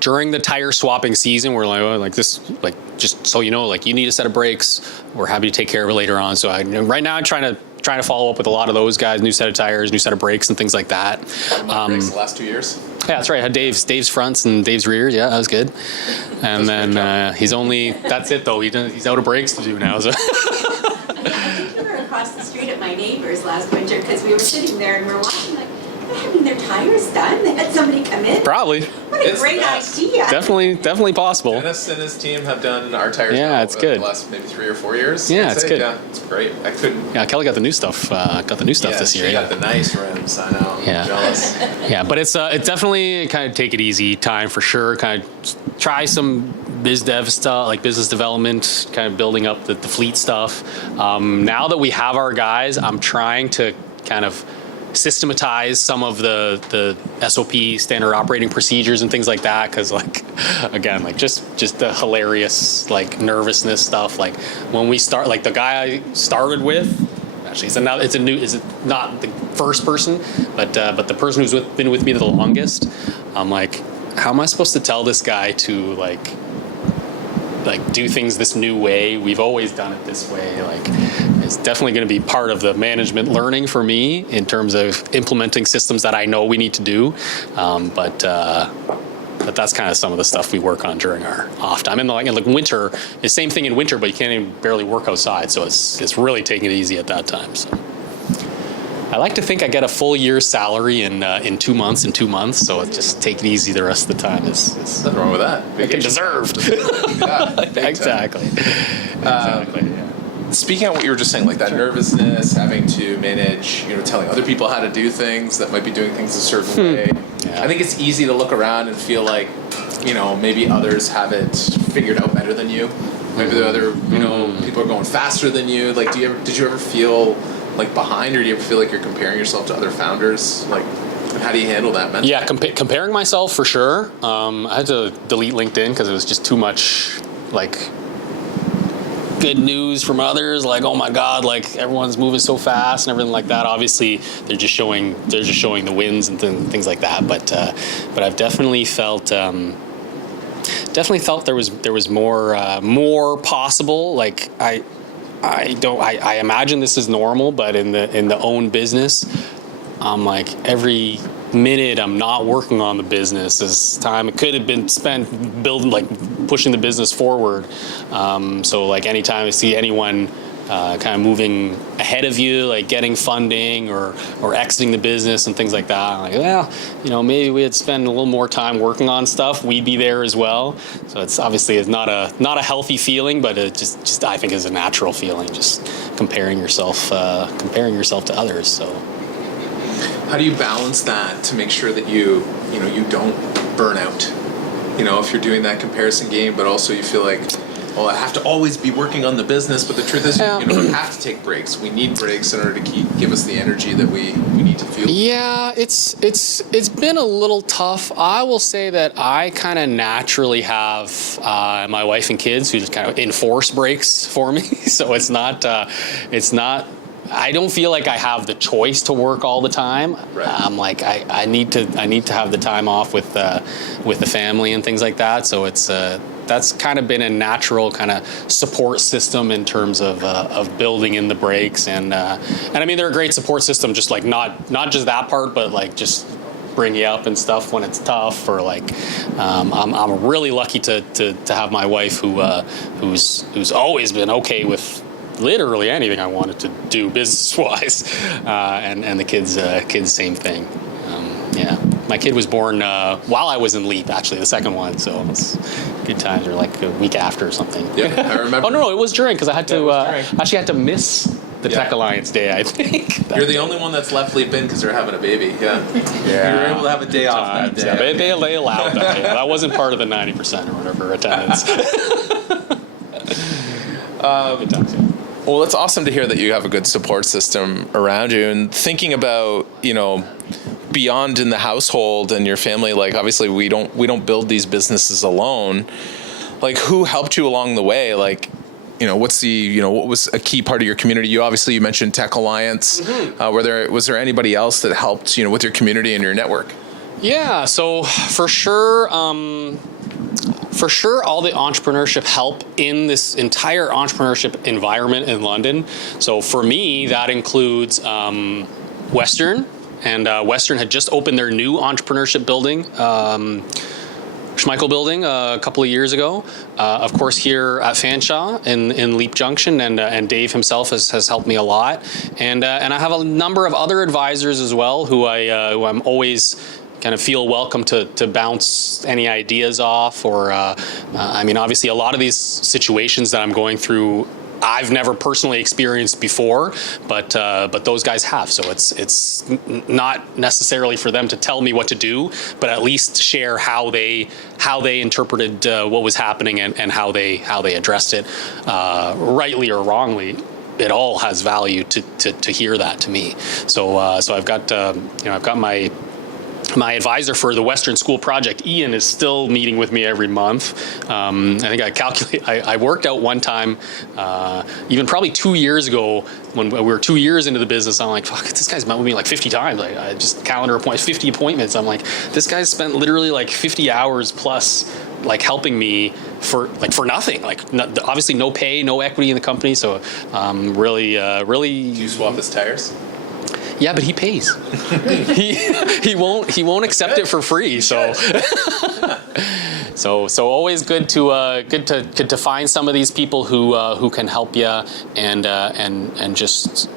during the tire swapping season, we're just so you know, like you need a set of brakes. We're happy to take care of it later on. So right now, I'm trying to follow up with a lot of those guys, new set of tires, new set of brakes, and things like that. Brakes the last 2 years. Yeah, that's right. I had Dave's fronts and Dave's rears. Yeah, that was good. And then that's it though. He's out of brakes to do now. So. I think you were across the street at my neighbors last winter because we were sitting there and we're watching like, they're having their tires done. They had somebody come in. Probably. What a It's great the best. idea. Definitely possible. Dennis and his team have done our tires Yeah, now it's over good. the last maybe 3 or 4 years. Yeah, I'd it's say. good. Yeah, it's great. I couldn't. Yeah, Kelly got the new stuff. This year. She got the nice rims. I know. I'm Yeah. jealous. Yeah, but it's definitely kind of take it easy time for sure. Kind of try some biz dev stuff, like business development, kind of building up the fleet stuff. Now that we have our guys, I'm trying to kind of systematize some of the SOP, standard operating procedures and things like that, because like again, like just the hilarious like nervousness stuff, like when we start, like the guy I started with, actually it's not the first person, but the person who's been with me the longest. I'm like, how am I supposed to tell this guy to like do things this new way? We've always done it this way. Like, it's definitely going to be part of the management learning for me in terms of implementing systems that I know we need to do. But that's kind of some of the stuff we work on during our off time. And like winter, the same thing in winter, but you can't even barely work outside. So it's really taking it easy at that time. So I like to think I get a full year's salary in 2 months. So just take it easy the rest of the time. Is Nothing wrong with that. Vacation. deserved. Yeah, big time. Exactly. Yeah. Speaking of what you were just saying, like that nervousness, having to manage, telling other people how to do things that might be doing things a certain way. Yeah. I think it's easy to look around and feel like, maybe others have it figured out better than you. Maybe the other, people are going faster than you. Like, did you ever feel like behind, or do you ever feel like you're comparing yourself to other founders? Like, how do you handle that mentally? Yeah, comparing myself for sure. I had to delete LinkedIn because it was just too much like good news from others. Like, oh my God, like everyone's moving so fast and everything like that. Obviously, they're just showing the wins and things like that. But I've definitely felt there was more possible. Like I imagine this is normal, but in the own business, I'm like every minute I'm not working on the business is time it could have been spent building, like pushing the business forward. So like anytime I see anyone kind of moving ahead of you, like getting funding or exiting the business and things like that, I'm like, well, maybe we had spent a little more time working on stuff, we'd be there as well. So it's obviously it's not a healthy feeling, but it just I think is a natural feeling, just comparing yourself to others. So how do you balance that to make sure that you don't burn out? If you're doing that comparison game, but also you feel like, well, I have to always be working on the business, but the truth is, we have to take breaks. We need breaks in order to give us the energy that we need to feel. Yeah, it's been a little tough. I will say that I kind of naturally have my wife and kids who just kind of enforce breaks for me. So it's not. I don't feel like I have the choice to work all the time. Right. I'm like I need to have the time off with the family and things like that. So it's that's kind of been a natural kind of support system in terms of building in the breaks and I mean they're a great support system, just like not just that part, but like just bring you up and stuff when it's tough, or like I'm really lucky to have my wife who's always been okay with literally anything I wanted to do business-wise, and the kids same thing. Yeah, my kid was born while I was in LEAP, actually, the second one, so it's good times, or like a week after or something. Yeah, I remember. Oh no, it was during, because I had to actually had to miss the Yeah. Tech Alliance Day, I think. You're the only one that's left leap in because they're having a baby. Yeah. You were able to have a day off that day. Yeah, they allowed that. Yeah, that wasn't part of the 90% or whatever attendance. Good times, yeah. Well, it's awesome to hear that you have a good support system around you. And thinking about, beyond in the household and your family, like obviously we don't build these businesses alone. Like, who helped you along the way? Like, what was a key part of your community? You mentioned Tech Alliance. Mm-hmm. Was there anybody else that helped, with your community and your network? Yeah, so for sure, all the entrepreneurship help in this entire entrepreneurship environment in London. So for me, that includes Western, and Western had just opened their new entrepreneurship building. Schmeichel building a couple of years ago. Of course, here at Fanshawe in Leap Junction, and Dave himself has helped me a lot. And I have a number of other advisors as well who I'm always kind of feel welcome to bounce any ideas off. Or I mean, obviously, a lot of these situations that I'm going through, I've never personally experienced before, but those guys have. So it's not necessarily for them to tell me what to do, but at least share how they interpreted what was happening and how they addressed it, rightly or wrongly. It all has value to hear that to me. So I've got I've got my advisor for the Western School project, Ian, is still meeting with me every month. I think I worked out one time, even probably 2 years ago, when we were 2 years into the business. I'm like, fuck, this guy's met with me like 50 times. I just calendar appointments, 50 appointments. I'm like, this guy's spent literally like 50 hours plus, like helping me for nothing. Like obviously no pay, no equity in the company. So really. Do you swap his tires? Yeah, but he pays. he won't accept it for free. So so always good to find some of these people who can help you and just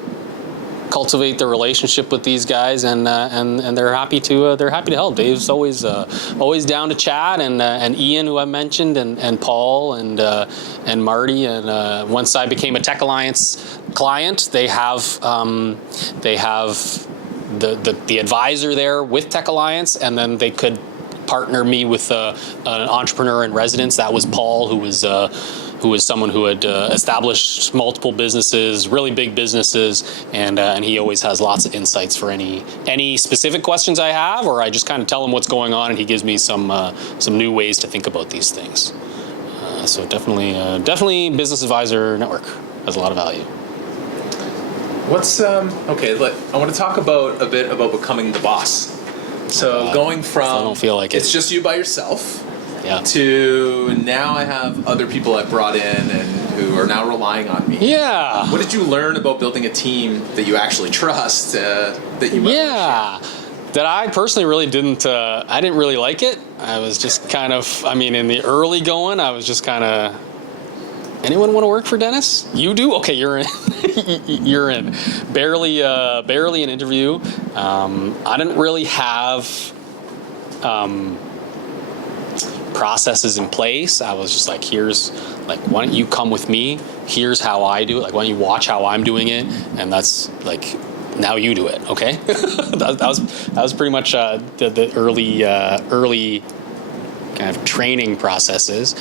cultivate the relationship with these guys, and they're happy to help. Dave's always down to chat, and Ian, who I mentioned, and Paul and Marty, and once I became a Tech Alliance client, they have the advisor there with Tech Alliance, and then they could partner me with an entrepreneur in residence. That was Paul, who was someone who had established multiple businesses, really big businesses, and he always has lots of insights for any specific questions I have, or I just kind of tell him what's going on, and he gives me some new ways to think about these things. So definitely Business Advisor Network has a lot of value. What's okay? I want to talk a bit about becoming the boss. So going from I don't feel like it's just you by yourself. Yeah. To now I have other people I've brought in and who are now relying on me. Yeah. What did you learn about building a team that you actually trust, that you might Yeah. That I personally really didn't, I didn't really like it. I was just kind of, I mean, in the early going, I was just kind of, anyone want to work for Dennis? You do? Okay, you're in. You're in. Barely an interview. I didn't really have processes in place. I was just like, here's, like, why don't you come with me? Here's how I do it. Like, why don't you watch how I'm doing it? And that's like, now you do it, okay? that was pretty much the early kind of training processes.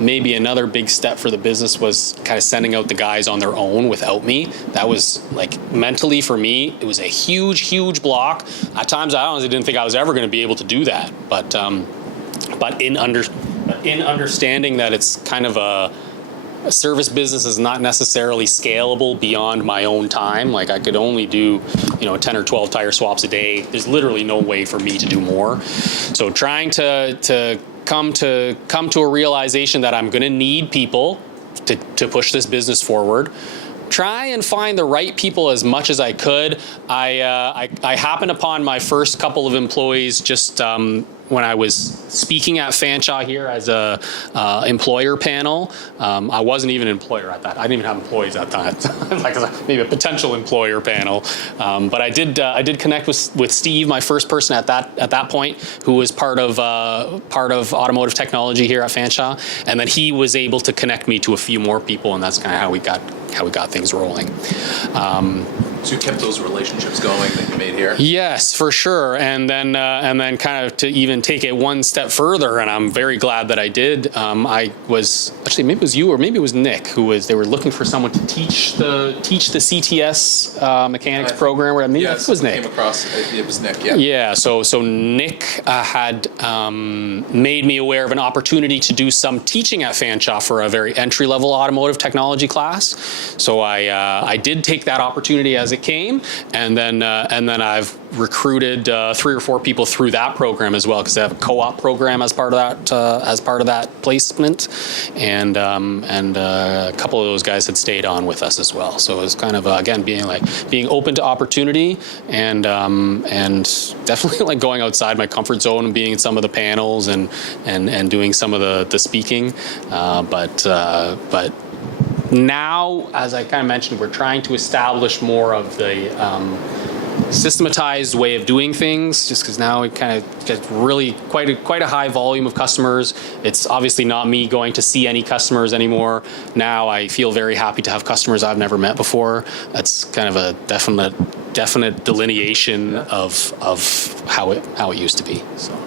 Maybe another big step for the business was kind of sending out the guys on their own without me. That was like mentally for me, it was a huge block. At times I honestly didn't think I was ever going to be able to do that. But in understanding that it's kind of a service business is not necessarily scalable beyond my own time. Like I could only do, 10 or 12 tire swaps a day. There's literally no way for me to do more. So trying to come to a realization that I'm going to need people to push this business forward. Try and find the right people as much as I could. I happened upon my first couple of employees just when I was speaking at Fanshawe here as a employer panel. I wasn't even an employer at that. I didn't even have employees at that. Like maybe a potential employer panel. But I did connect with Steve, my first person at that point, who was part of automotive technology here at Fanshawe, and then he was able to connect me to a few more people, and that's kind of how we got things rolling. So you kept those relationships going that you made here? Yes, for sure. And then kind of to even take it one step further, and I'm very glad that I did. I was actually, maybe it was you or maybe it was Nick they were looking for someone to teach the CTS mechanics program. I think it was Nick. Came across it was Nick. Yeah. Yeah. So Nick had made me aware of an opportunity to do some teaching at Fanshawe for a very entry level automotive technology class. So I did take that opportunity as as it came, and then I've recruited 3 or 4 people through that program as well, because they have a co-op program as part of that placement, and a couple of those guys had stayed on with us as well. So it was kind of again being open to opportunity, and definitely like going outside my comfort zone and being in some of the panels and doing some of the speaking, but now, as I kind of mentioned, we're trying to establish more of the systematized way of doing things, just because now we kind of get really quite a high volume of customers. It's obviously not me going to see any customers anymore. Now I feel very happy to have customers I've never met before. That's kind of a definite delineation of how it used to be. So.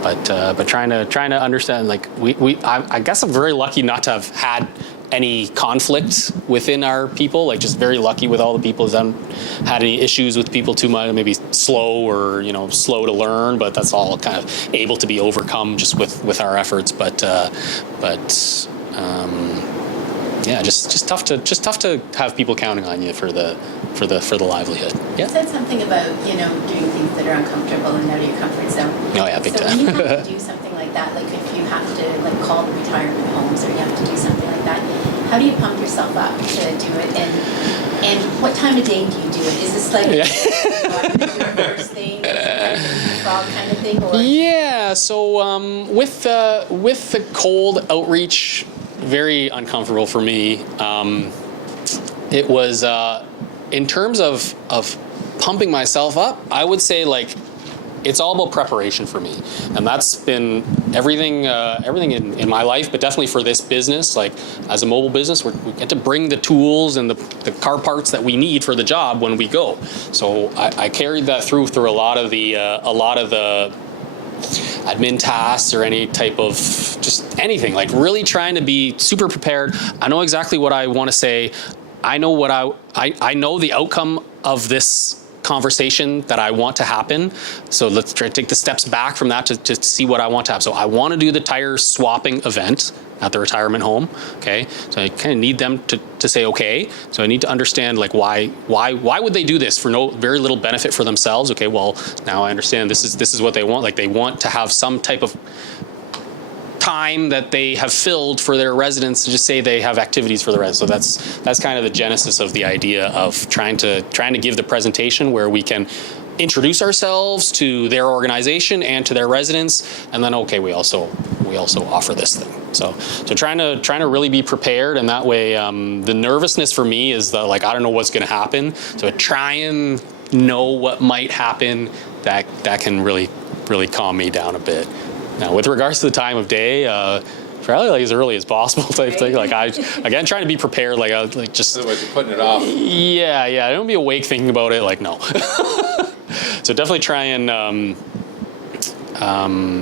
But trying to understand, like I guess I'm very lucky not to have had any conflict within our people, like just very lucky with all the people who haven't had any issues with people too much, maybe slow or slow to learn, but that's all kind of able to be overcome just with our efforts. But yeah, just tough to have people counting on you for the livelihood. Yeah. You said something about doing things that are uncomfortable and out of your comfort zone. Oh yeah, big so time. When you have to do something like that, like if you have to like call the retirement homes or you have to do something like that, how do you pump yourself up to do it? And what time of day do you do it? Is this like your first thing, frog kind of thing, or? Yeah. So with the cold outreach, very uncomfortable for me. It was in terms of pumping myself up, I would say like it's all about preparation for me, and that's been everything in my life, but definitely for this business. Like as a mobile business, we get to bring the tools and the car parts that we need for the job when we go. So I carried that through a lot of the admin tasks or any type of just anything, like really trying to be super prepared. I know exactly what I want to say. I know what I know the outcome of this conversation that I want to happen. So let's try to take the steps back from that to see what I want to have. So I want to do the tire swapping event at the retirement home. Okay. So I kind of need them to say, okay. So I need to understand like why would they do this for very little benefit for themselves? Okay. Well, now I understand this is what they want. Like they want to have some type of time that they have filled for their residents to just say they have activities for the residents. So that's kind of the genesis of the idea of trying to give the presentation where we can introduce ourselves to their organization and to their residents, and then okay, we also offer this thing. So trying to really be prepared, and that way the nervousness for me is that like I don't know what's going to happen. So try and know what might happen that can really calm me down a bit. Now, with regards to the time of day, probably like as early as possible type thing. Like again, trying to be prepared, like just. Otherwise, you're putting it off. Yeah. I don't be awake thinking about it. Like no. So definitely try and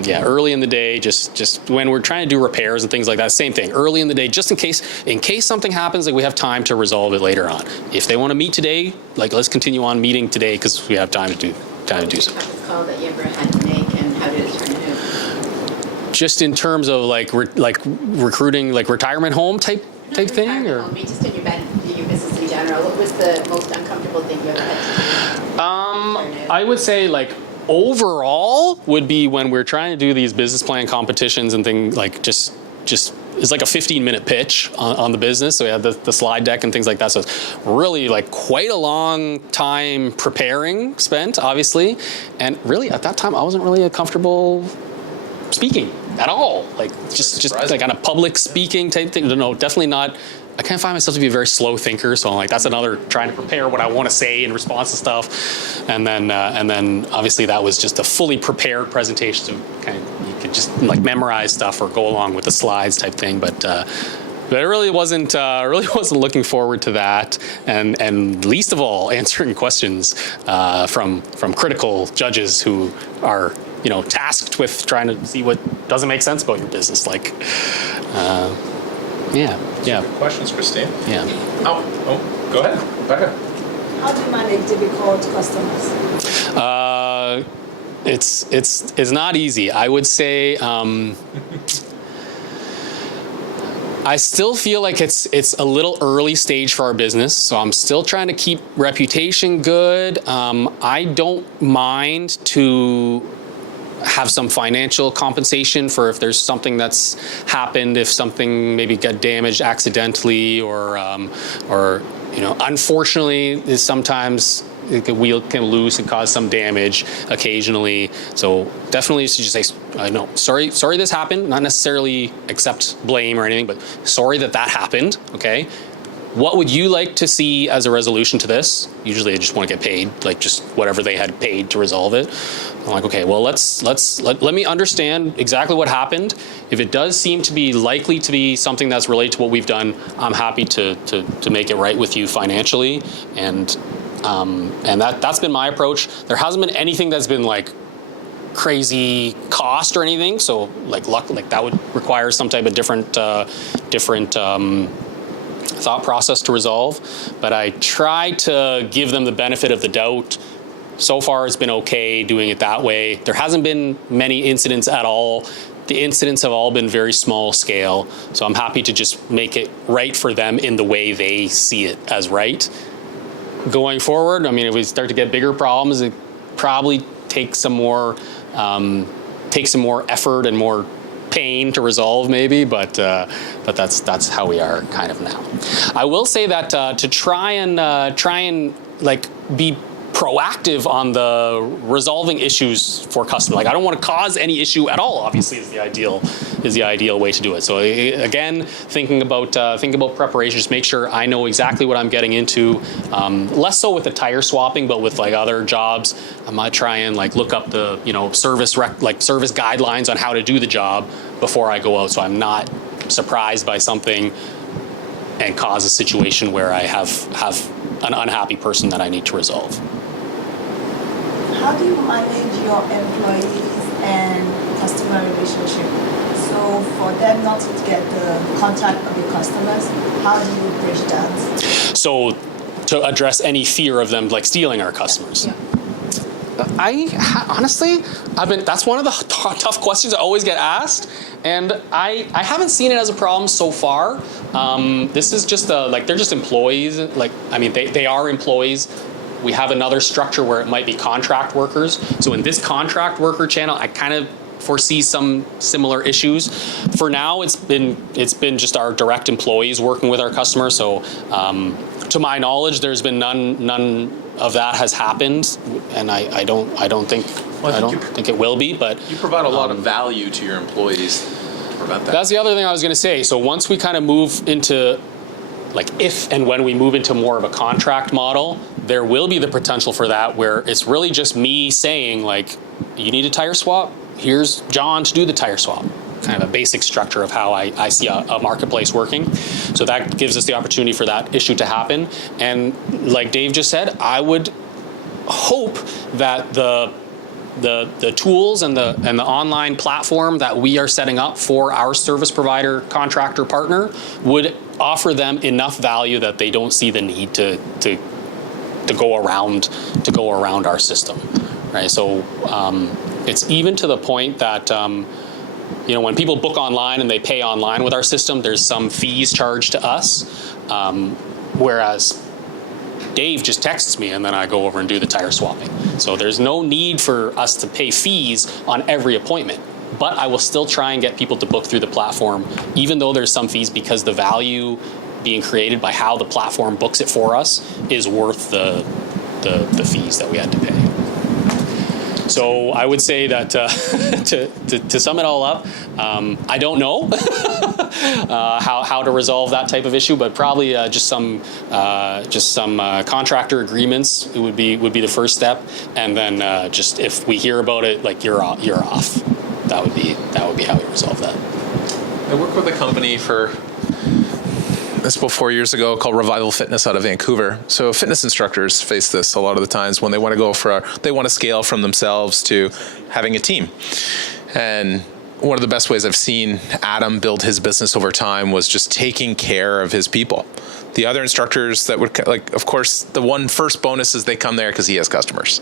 early in the day, just when we're trying to do repairs and things like that, same thing. Early in the day, just in case something happens, like we have time to resolve it later on. If they want to meet today, like let's continue on meeting today because we have time to do so. Toughest call that you ever had to make, and how did it turn out? Just in terms of like recruiting, like retirement home type thing, or home, just in your business in general. What was the most uncomfortable thing you ever had to do? I would say like overall would be when we're trying to do these business plan competitions and things like just it's like a 15-minute pitch on the business. So we have the slide deck and things like that. So it's really like quite a long time preparing spent, obviously, and really at that time I wasn't really comfortable speaking at all, like just like on a public speaking type thing. No, definitely not. I kind of find myself to be a very slow thinker, so I'm like that's another trying to prepare what I want to say in response to stuff, and then obviously that was just a fully prepared presentation, so kind of you could just like memorize stuff or go along with the slides type thing, but I really wasn't looking forward to that, and least of all answering questions from critical judges who are tasked with trying to see what doesn't make sense about your business. Like, yeah. Questions, Christine? Yeah. Oh, go ahead. Becca. How do you manage difficult customers? It's not easy. I would say I still feel like it's a little early stage for our business, so I'm still trying to keep reputation good. I don't mind to have some financial compensation for if there's something that's happened, if something maybe got damaged accidentally, or unfortunately, sometimes the wheel can loose and cause some damage occasionally. So definitely just say, I know, sorry this happened. Not necessarily accept blame or anything, but sorry that happened. Okay. What would you like to see as a resolution to this? Usually I just want to get paid, like just whatever they had paid to resolve it. I'm like, okay, well, let me understand exactly what happened. If it does seem to be likely to be something that's related to what we've done, I'm happy to make it right with you financially. And that's been my approach. There hasn't been anything that's been like crazy cost or anything. So like that would require some type of different thought process to resolve. But I try to give them the benefit of the doubt. So far, it's been okay doing it that way. There hasn't been many incidents at all. The incidents have all been very small scale. So I'm happy to just make it right for them in the way they see it as right. Going forward, I mean, if we start to get bigger problems, it probably takes some more effort and more pain to resolve, maybe. But that's how we are kind of now. I will say that to try and like be proactive on the resolving issues for customers. Like I don't want to cause any issue at all. Obviously, is the ideal way to do it. So again, thinking about preparation, just make sure I know exactly what I'm getting into. Less so with the tire swapping, but with like other jobs, I might try and like look up the service guidelines on how to do the job before I go out, so I'm not surprised by something and cause a situation where I have an unhappy person that I need to resolve. How do you manage your employees and customer relationship? So for them not to get the contact of your customers, how do you bridge that? So to address any fear of them like stealing our customers. Yeah. Honestly, that's one of the tough questions I always get asked, and I haven't seen it as a problem so far. This is just they're just employees. Like, I mean, they are employees. We have another structure where it might be contract workers. So in this contract worker channel, I kind of foresee some similar issues. For now, it's been just our direct employees working with our customers. So to my knowledge, there's been none of that has happened, and I don't think it will be. But you provide a lot of value to your employees to prevent that. That's the other thing I was going to say. So once we kind of move into, like, if and when we move into more of a contract model, there will be the potential for that, where it's really just me saying, like, you need a tire swap? Here's John to do the tire swap. Kind of a basic structure of how I see a marketplace working. So that gives us the opportunity for that issue to happen. And like Dave just said, I would hope that the tools and the online platform that we are setting up for our service provider contractor partner would offer them enough value that they don't see the need to go around our system, right? So it's even to the point that when people book online and they pay online with our system, there's some fees charged to us, whereas Dave just texts me and then I go over and do the tire swapping. So there's no need for us to pay fees on every appointment, but I will still try and get people to book through the platform, even though there's some fees, because the value being created by how the platform books it for us is worth the fees that we had to pay. So I would say that to sum it all up, I don't know how to resolve that type of issue, but probably just some contractor agreements would be the first step, and then just if we hear about it, like you're off. That would be how we resolve that. I work with a company for this about 4 years ago called Revival Fitness out of Vancouver. So fitness instructors face this a lot of the times when they want to scale from themselves to having a team. And one of the best ways I've seen Adam build his business over time was just taking care of his people. The other instructors that would, like, of course, the one first bonus is they come there because he has customers.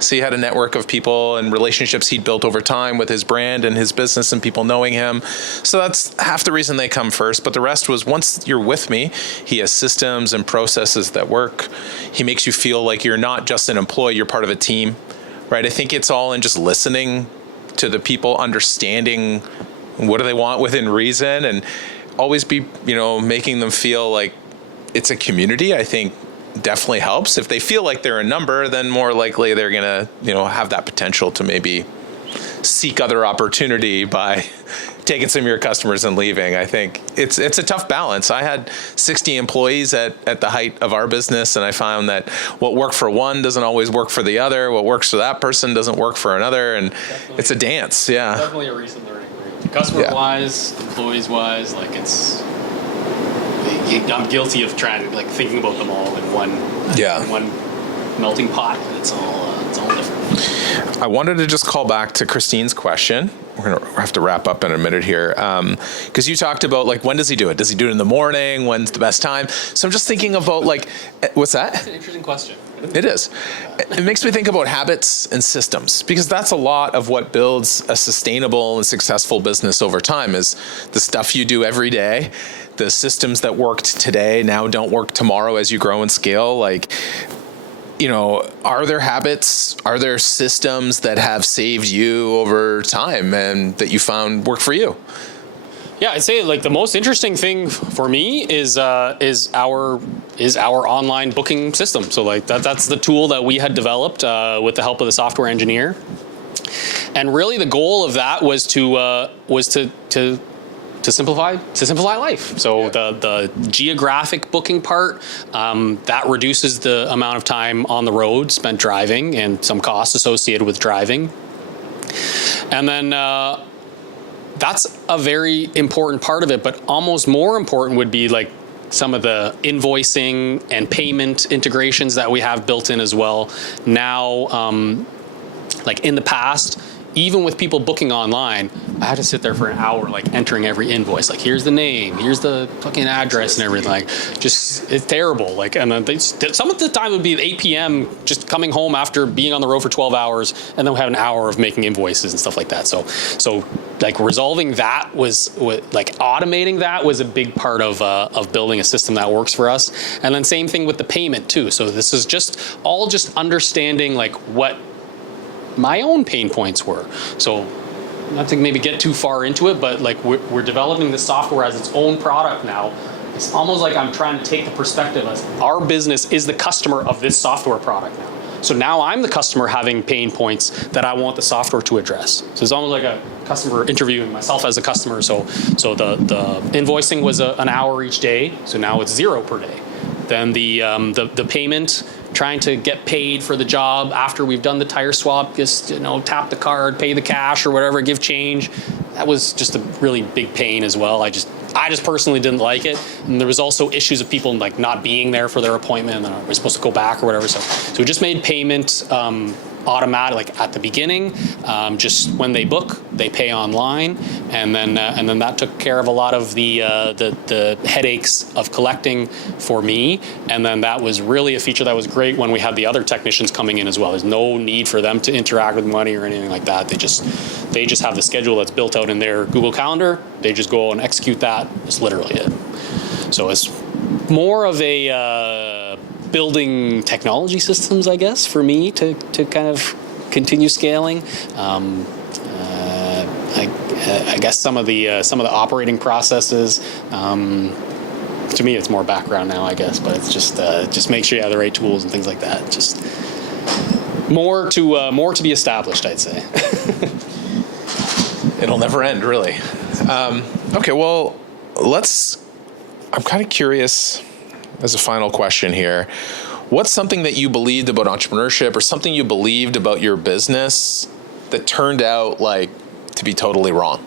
So he had a network of people and relationships he'd built over time with his brand and his business and people knowing him. So that's half the reason they come first. But the rest was, once you're with me, he has systems and processes that work. He makes you feel like you're not just an employee, you're part of a team, right? I think it's all in just listening to the people, understanding what do they want within reason, and always be, making them feel like it's a community. I think definitely helps. If they feel like they're a number, then more likely they're going to, have that potential to maybe seek other opportunity by taking some of your customers and leaving. I think it's a tough balance. I had 60 employees at the height of our business, and I found that what worked for one doesn't always work for the other. What works for that person doesn't work for another, and definitely, it's a dance. Yeah, definitely a recent learning curve. Customer-wise, employees-wise, like I'm guilty of trying to thinking about them all in one melting pot. It's all different. I wanted to just call back to Christine's question. We're going to have to wrap up in a minute here. Because you talked about, when does he do it? Does he do it in the morning? When's the best time? So I'm just thinking about, what's that? That's an interesting question. It is. It makes me think about habits and systems, because that's a lot of what builds a sustainable and successful business over time, is the stuff you do every day. The systems that worked today now don't work tomorrow as you grow and scale. Are there habits, are there systems that have saved you over time and that you found work for you? Yeah, I'd say the most interesting thing for me is our online booking system. So that's the tool that we had developed with the help of the software engineer. And really the goal of that was to simplify life. So the geographic booking part, that reduces the amount of time on the road spent driving and some costs associated with driving. And then that's a very important part of it, but almost more important would be some of the invoicing and payment integrations that we have built in as well. Now, in the past, even with people booking online, I had to sit there for an hour, entering every invoice. Here's the name, here's the fucking address and everything. Just, it's terrible. And then some of the time would be at 8 p.m. just coming home after being on the road for 12 hours, and then we have an hour of making invoices and stuff like that. So resolving that was automating that was a big part of building a system that works for us. And then same thing with the payment too. So this is just understanding what my own pain points were. So not to maybe get too far into it, but we're developing the software as its own product now. It's almost like I'm trying to take the perspective as our business is the customer of this software product now. So now I'm the customer having pain points that I want the software to address. So it's almost like a customer interviewing myself as a customer. So the invoicing was an hour each day. So now it's 0 per day. Then the payment, trying to get paid for the job after we've done the tire swap, just tap the card, pay the cash or whatever, give change. That was just a really big pain as well. I just personally didn't like it. And there was also issues of people not being there for their appointment, and then we're supposed to go back or whatever. So we just made payment automatic at the beginning. Just when they book, they pay online, and then that took care of a lot of the headaches of collecting for me. And then that was really a feature that was great when we had the other technicians coming in as well. There's no need for them to interact with money or anything like that. They just have the schedule that's built out in their Google Calendar. They just go and execute that. It's literally it. So it's more of a building technology systems, I guess, for me to kind of continue scaling. I guess some of the operating processes. To me, it's more background now, I guess, but it's just make sure you have the right tools and things like that. Just more to be established, I'd say. It'll never end, really. Okay, well, I'm kind of curious, as a final question here, what's something that you believed about entrepreneurship or something you believed about your business that turned out to be totally wrong?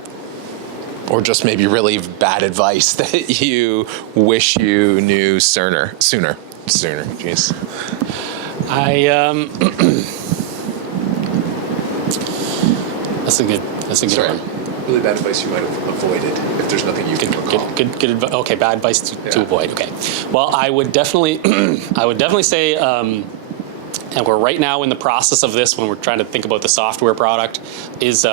Or just maybe really bad advice that you wish you knew sooner. Jeez. That's a good one. really bad advice you might have avoided if there's nothing you can recall? Okay, bad advice to avoid. Okay, well, I would definitely, say, and we're right now in the process of this when we're trying to think about the software product, is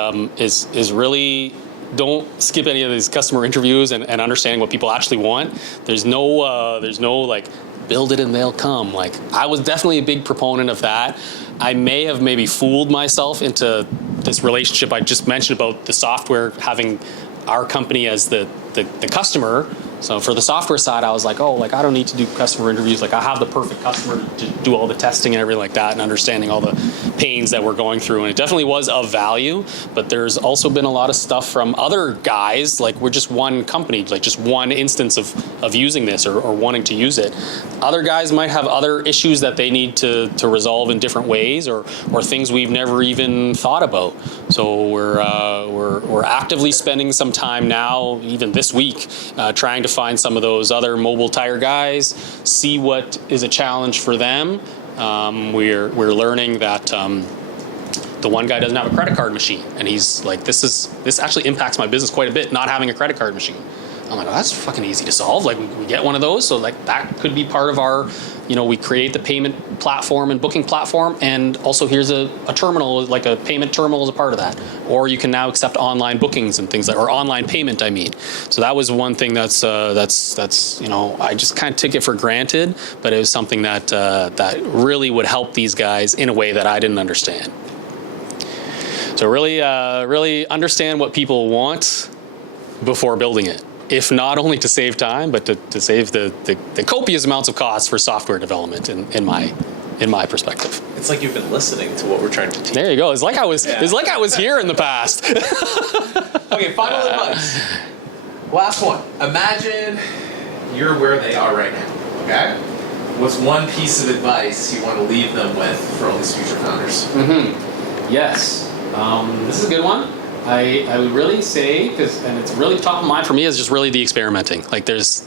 really don't skip any of these customer interviews and understanding what people actually want. There's no like build it and they'll come. Like, I was definitely a big proponent of that. I may have maybe fooled myself into this relationship I just mentioned about the software having our company as the customer. So for the software side, I was like, oh, like I don't need to do customer interviews. Like I have the perfect customer to do all the testing and everything like that and understanding all the pains that we're going through. And it definitely was of value, but there's also been a lot of stuff from other guys, like we're just one company, like just one instance of using this or wanting to use it. Other guys might have other issues that they need to resolve in different ways or things we've never even thought about. So we're actively spending some time now, even this week, trying to find some of those other mobile tire guys, see what is a challenge for them. We're learning that the one guy doesn't have a credit card machine, and he's like, this actually impacts my business quite a bit, not having a credit card machine. I'm like, oh, that's fucking easy to solve. Like we get one of those, so like that could be part of our, we create the payment platform and booking platform, and also here's a terminal, like a payment terminal is a part of that. Or you can now accept online bookings and things or online payment, I mean. So that was one thing that's I just kind of took it for granted, but it was something that that really would help these guys in a way that I didn't understand. So really understand what people want before building it. If not only to save time, but to save the copious amounts of costs for software development in my perspective. It's like you've been listening to what we're trying to teach. There you go. It's like I was here in the past. Okay, final advice. Last one. Imagine you're where they are right now, okay? What's one piece of advice you want to leave them with for all these future founders? Yes. This is a good one. I would really say, and it's really top of mind for me, is just really the experimenting. Like there's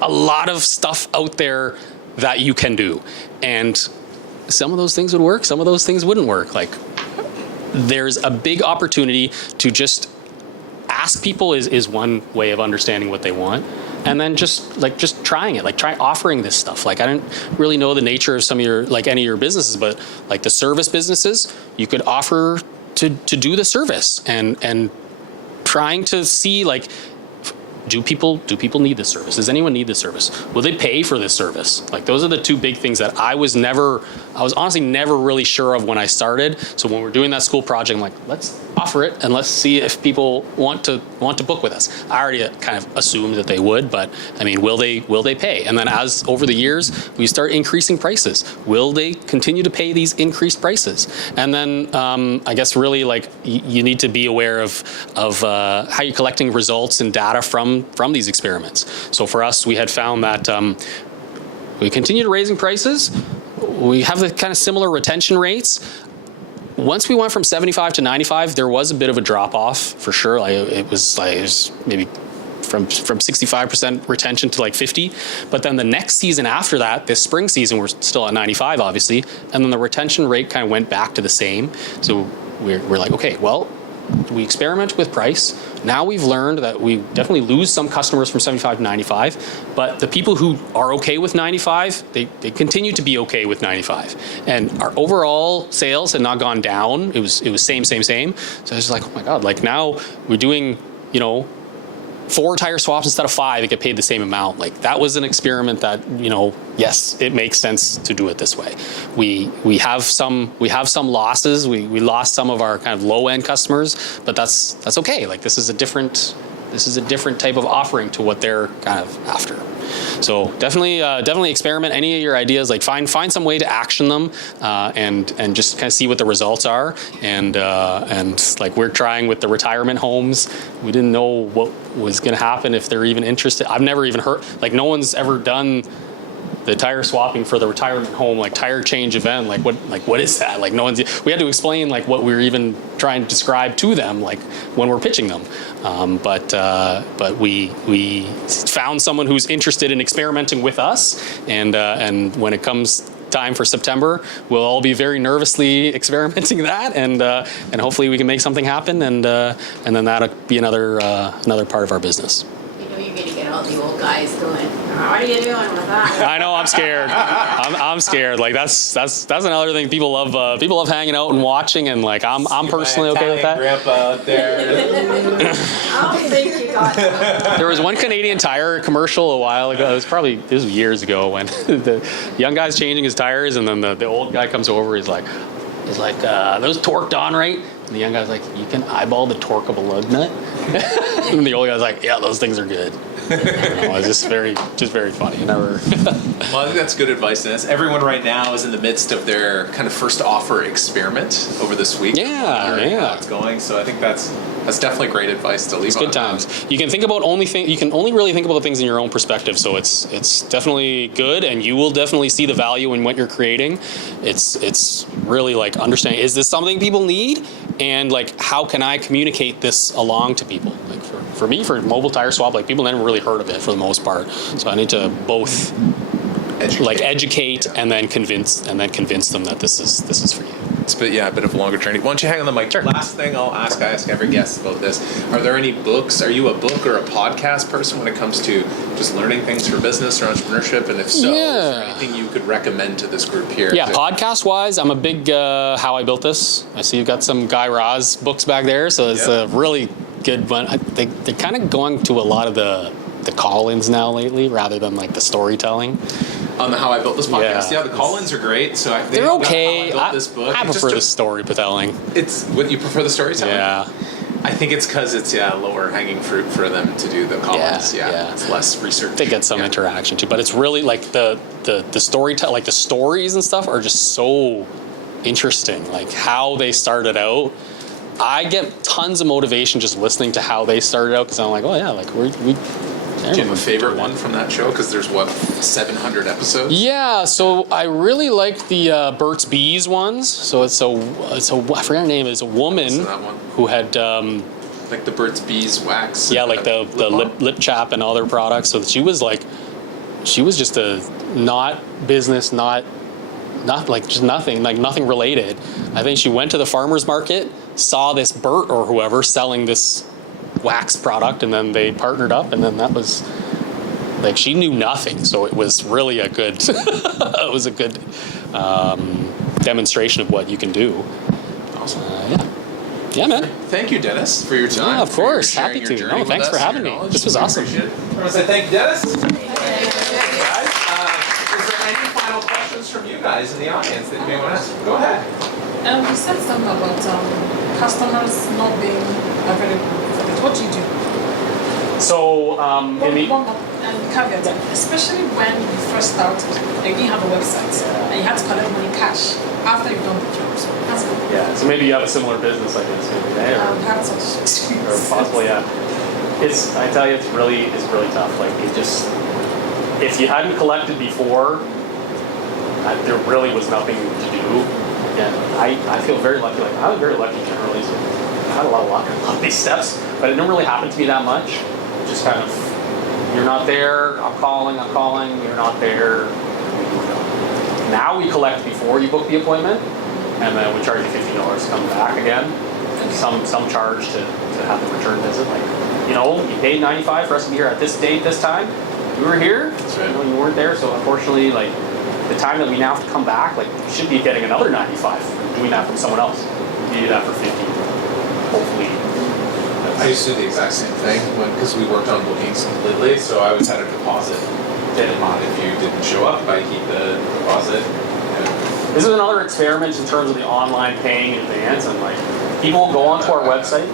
a lot of stuff out there that you can do, and some of those things would work, some of those things wouldn't work. Like there's a big opportunity to just ask people is one way of understanding what they want. And then just trying it, like try offering this stuff. Like I didn't really know the nature of some of your, like any of your businesses, but like the service businesses, you could offer to do the service and trying to see like, do people need this service? Does anyone need this service? Will they pay for this service? Like those are the two big things that I was honestly never really sure of when I started. So when we're doing that school project, I'm like, let's offer it and let's see if people want to book with us. I already kind of assumed that they would, but I mean, will they pay? And then as over the years, we start increasing prices. Will they continue to pay these increased prices? And then I guess really like you need to be aware of how you're collecting results and data from these experiments. So for us, we had found that we continued raising prices. We have the kind of similar retention rates. Once we went from 75 to 95, there was a bit of a drop off for sure. It was maybe from 65% retention to like 50. But then the next season after that, this spring season, we're still at 95, obviously. And then the retention rate kind of went back to the same. So we're like, okay, well, we experiment with price. Now we've learned that we definitely lose some customers from 75 to 95, but the people who are okay with 95, they continue to be okay with 95. And our overall sales had not gone down. It was same. So I was just like, oh my God, like now we're doing, 4 tire swaps instead of 5 and get paid the same amount. Like that was an experiment that, yes, it makes sense to do it this way. We have some losses. We lost some of our kind of low end customers, but that's okay. Like this is a different type of offering to what they're kind of after. So definitely experiment any of your ideas. Like find some way to action them, and just kind of see what the results are. And like we're trying with the retirement homes. We didn't know what was going to happen if they're even interested. I've never even heard, like no one's ever done the tire swapping for the retirement home, like tire change event. Like what is that? Like we had to explain like what we were even trying to describe to them, like when we're pitching them. But we found someone who's interested in experimenting with us, and when it comes time for September. We'll all be very nervously experimenting that, and hopefully we can make something happen, and then that'll be another part of our business. You know you're gonna get all the old guys going, what are you doing with that? I know, I'm scared. I'm scared. Like that's another thing. People love hanging out and watching, and like I'm personally okay with that. Grandpa out there. I don't think you got that. There was one Canadian Tire commercial a while ago. It was years ago when the young guy's changing his tires, and then the old guy comes over. He's like, those torqued on right? And the young guy's like, you can eyeball the torque of a lug nut. And the old guy's like, yeah, those things are good. It's just very funny. Well, I think that's good advice, Dennis. Everyone right now is in the midst of their kind of first offer experiment over this week. Yeah. How it's going. So I think that's definitely great advice to leave. It's good times. You can think about you can only really think about things in your own perspective. So it's definitely good, and you will definitely see the value in what you're creating. It's really like understanding, is this something people need, and like how can I communicate this along to people? Like for me, for mobile tire swap, like people never really heard of it for the most part. So I need to both educate and then convince them that this is for you. It's a bit of a longer journey. Why don't you hang on the mic? Sure. Last thing I ask every guest about this. Are there any books? Are you a book or a podcast person when it comes to just learning things for business or entrepreneurship? And if so, is there anything you could recommend to this group here? Yeah, podcast-wise, I'm a big How I Built This. I see you've got some Guy Raz books back there, so it's a really good one. They're kind of going to a lot of the call-ins now lately rather than like the storytelling. On the How I Built This podcast, the call-ins are great. So they're okay. How I Built This book. I prefer the storytelling. It's what you prefer the storytelling. Yeah. I think it's because it's lower hanging fruit for them to do the call-ins. Yeah. It's less research. They get some interaction too, but it's really like the storytelling, like the stories and stuff are just so interesting. Like how they started out. I get tons of motivation just listening to how they started out because I'm like, oh yeah, like we. Do you have a favorite one from that show? Because there's 700 episodes. Yeah, so I really like the Burt's Bees ones. So it's I forget her name. It's a woman who had like the Burt's Bees wax. Yeah, like the lip chap and other products. So she was just a not business, not like just nothing, like nothing related. I think she went to the farmer's market, saw this Burt or whoever selling this wax product, and then they partnered up, and then that was like she knew nothing, so it was really a good demonstration of what you want to do. Awesome. Yeah, man. Thank you, Dennis, for your time. Yeah, of course. Happy to. No, thanks for having me. This was awesome. I want to say thank you, Dennis. Guys, is there any final questions from you guys in the audience that you may want to ask? Go ahead. You said something about customers not being available. What do you do? So, and caveat, especially when you first started, you didn't have a website, and you had to collect money cash after you've done the job. So that's good. Yeah, so maybe you have a similar business like this maybe, right? Have such experience. Or possibly, yeah. I tell you, it's really tough. Like if you hadn't collected before, there really was nothing to do. And I feel very lucky. Like I was very lucky generally. So I had a lot of luck on these steps, but it didn't really happen to me that much. Just kind of, you're not there, I'm calling, you're not there. Now we collect before you book the appointment, and then we charge you $50 to come back again. And some charge to have the return visit. Like, you paid $95 for us to be here at this date, this time. You were here, that's right. You weren't there, so unfortunately, like, the time that we now have to come back, like, you should be getting another $95, doing that from someone else. You do that for $50. Hopefully. I used to do the exact same thing because we worked on bookings completely, so I always had a deposit. If you didn't show up, I keep the deposit. Yeah. This is another experiment in terms of the online paying in advance, and like people will go onto our website,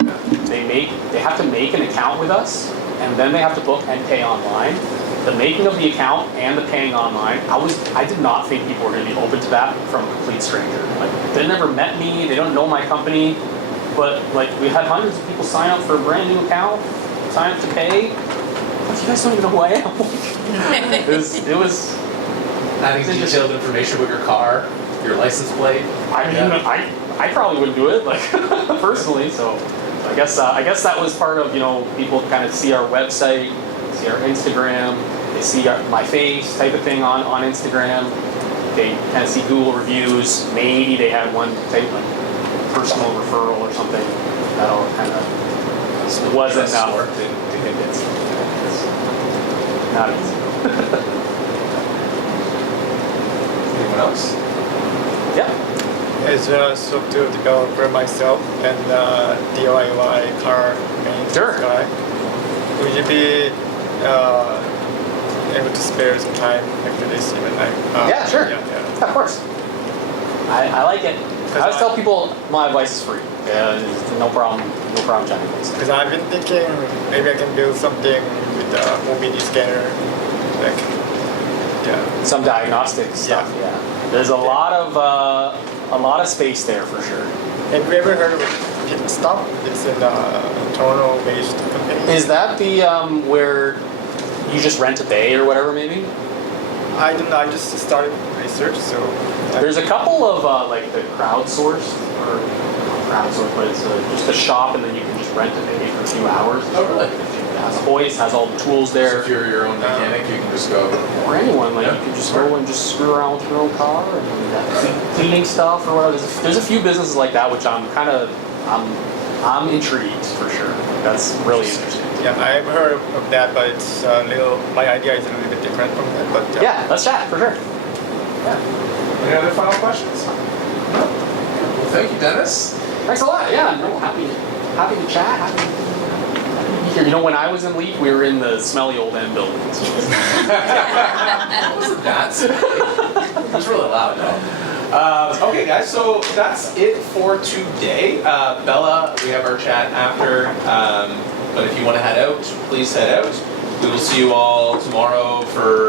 they have to make an account with us, and then they have to book and pay online. The making of the account and the paying online, I did not think people were going to be open to that from a complete stranger. Like they never met me, they don't know my company. But like we had hundreds of people sign up for a brand new account, sign up to pay. But you guys don't even know who I am. it was adding detailed information about your car, your license plate. I mean, I probably wouldn't do it like personally. So I guess that was part of people kind of see our website, see our Instagram, they see my face type of thing on Instagram. they kind of see Google reviews. Maybe they had one type of personal referral or something. That all kind of wasn't enough to convince them. It's not easy. Anyone else? Yeah. As a software developer myself and DIY car maintenance Sure. guy, would you be able to spare some time after this even like? Yeah, sure. Yeah. Of course. I like it. I always tell people my advice is free. Yeah, no problem chatting. Because I've been thinking maybe I can build something with a mobility scanner, like Some diagnostic stuff. Yeah. There's a lot of space there for sure. Have you ever heard of Pit Stop? It's a Toronto-based company. Is that the where you just rent a bay or whatever maybe? I don't know. I just started research, so. There's a couple of like the crowdsourced or not crowdsourced, but it's just a shop and then you can just rent a bay for a few hours. Oh, really? Has hoist, has all the tools So there. if you're your own mechanic, you can just go. Or anyone, like Yeah. you can just go and just screw around with your own car and cleaning stuff or whatever. There's a few businesses like that which I'm I'm intrigued for sure. That's really interesting. Yeah, I've heard of that, but it's my idea is a little bit different from that. But Yeah, let's chat for sure. Any other final questions? No? Well, thank you, Dennis. Thanks a lot. Yeah, no, happy to chat. Happy to be here. You know, when I was in Leap, we were in the smelly old M buildings. That's it's really loud though. Okay, guys, so that's it for today. Bella, we have our chat after, but if you want to head out, please head out. We will see you all tomorrow for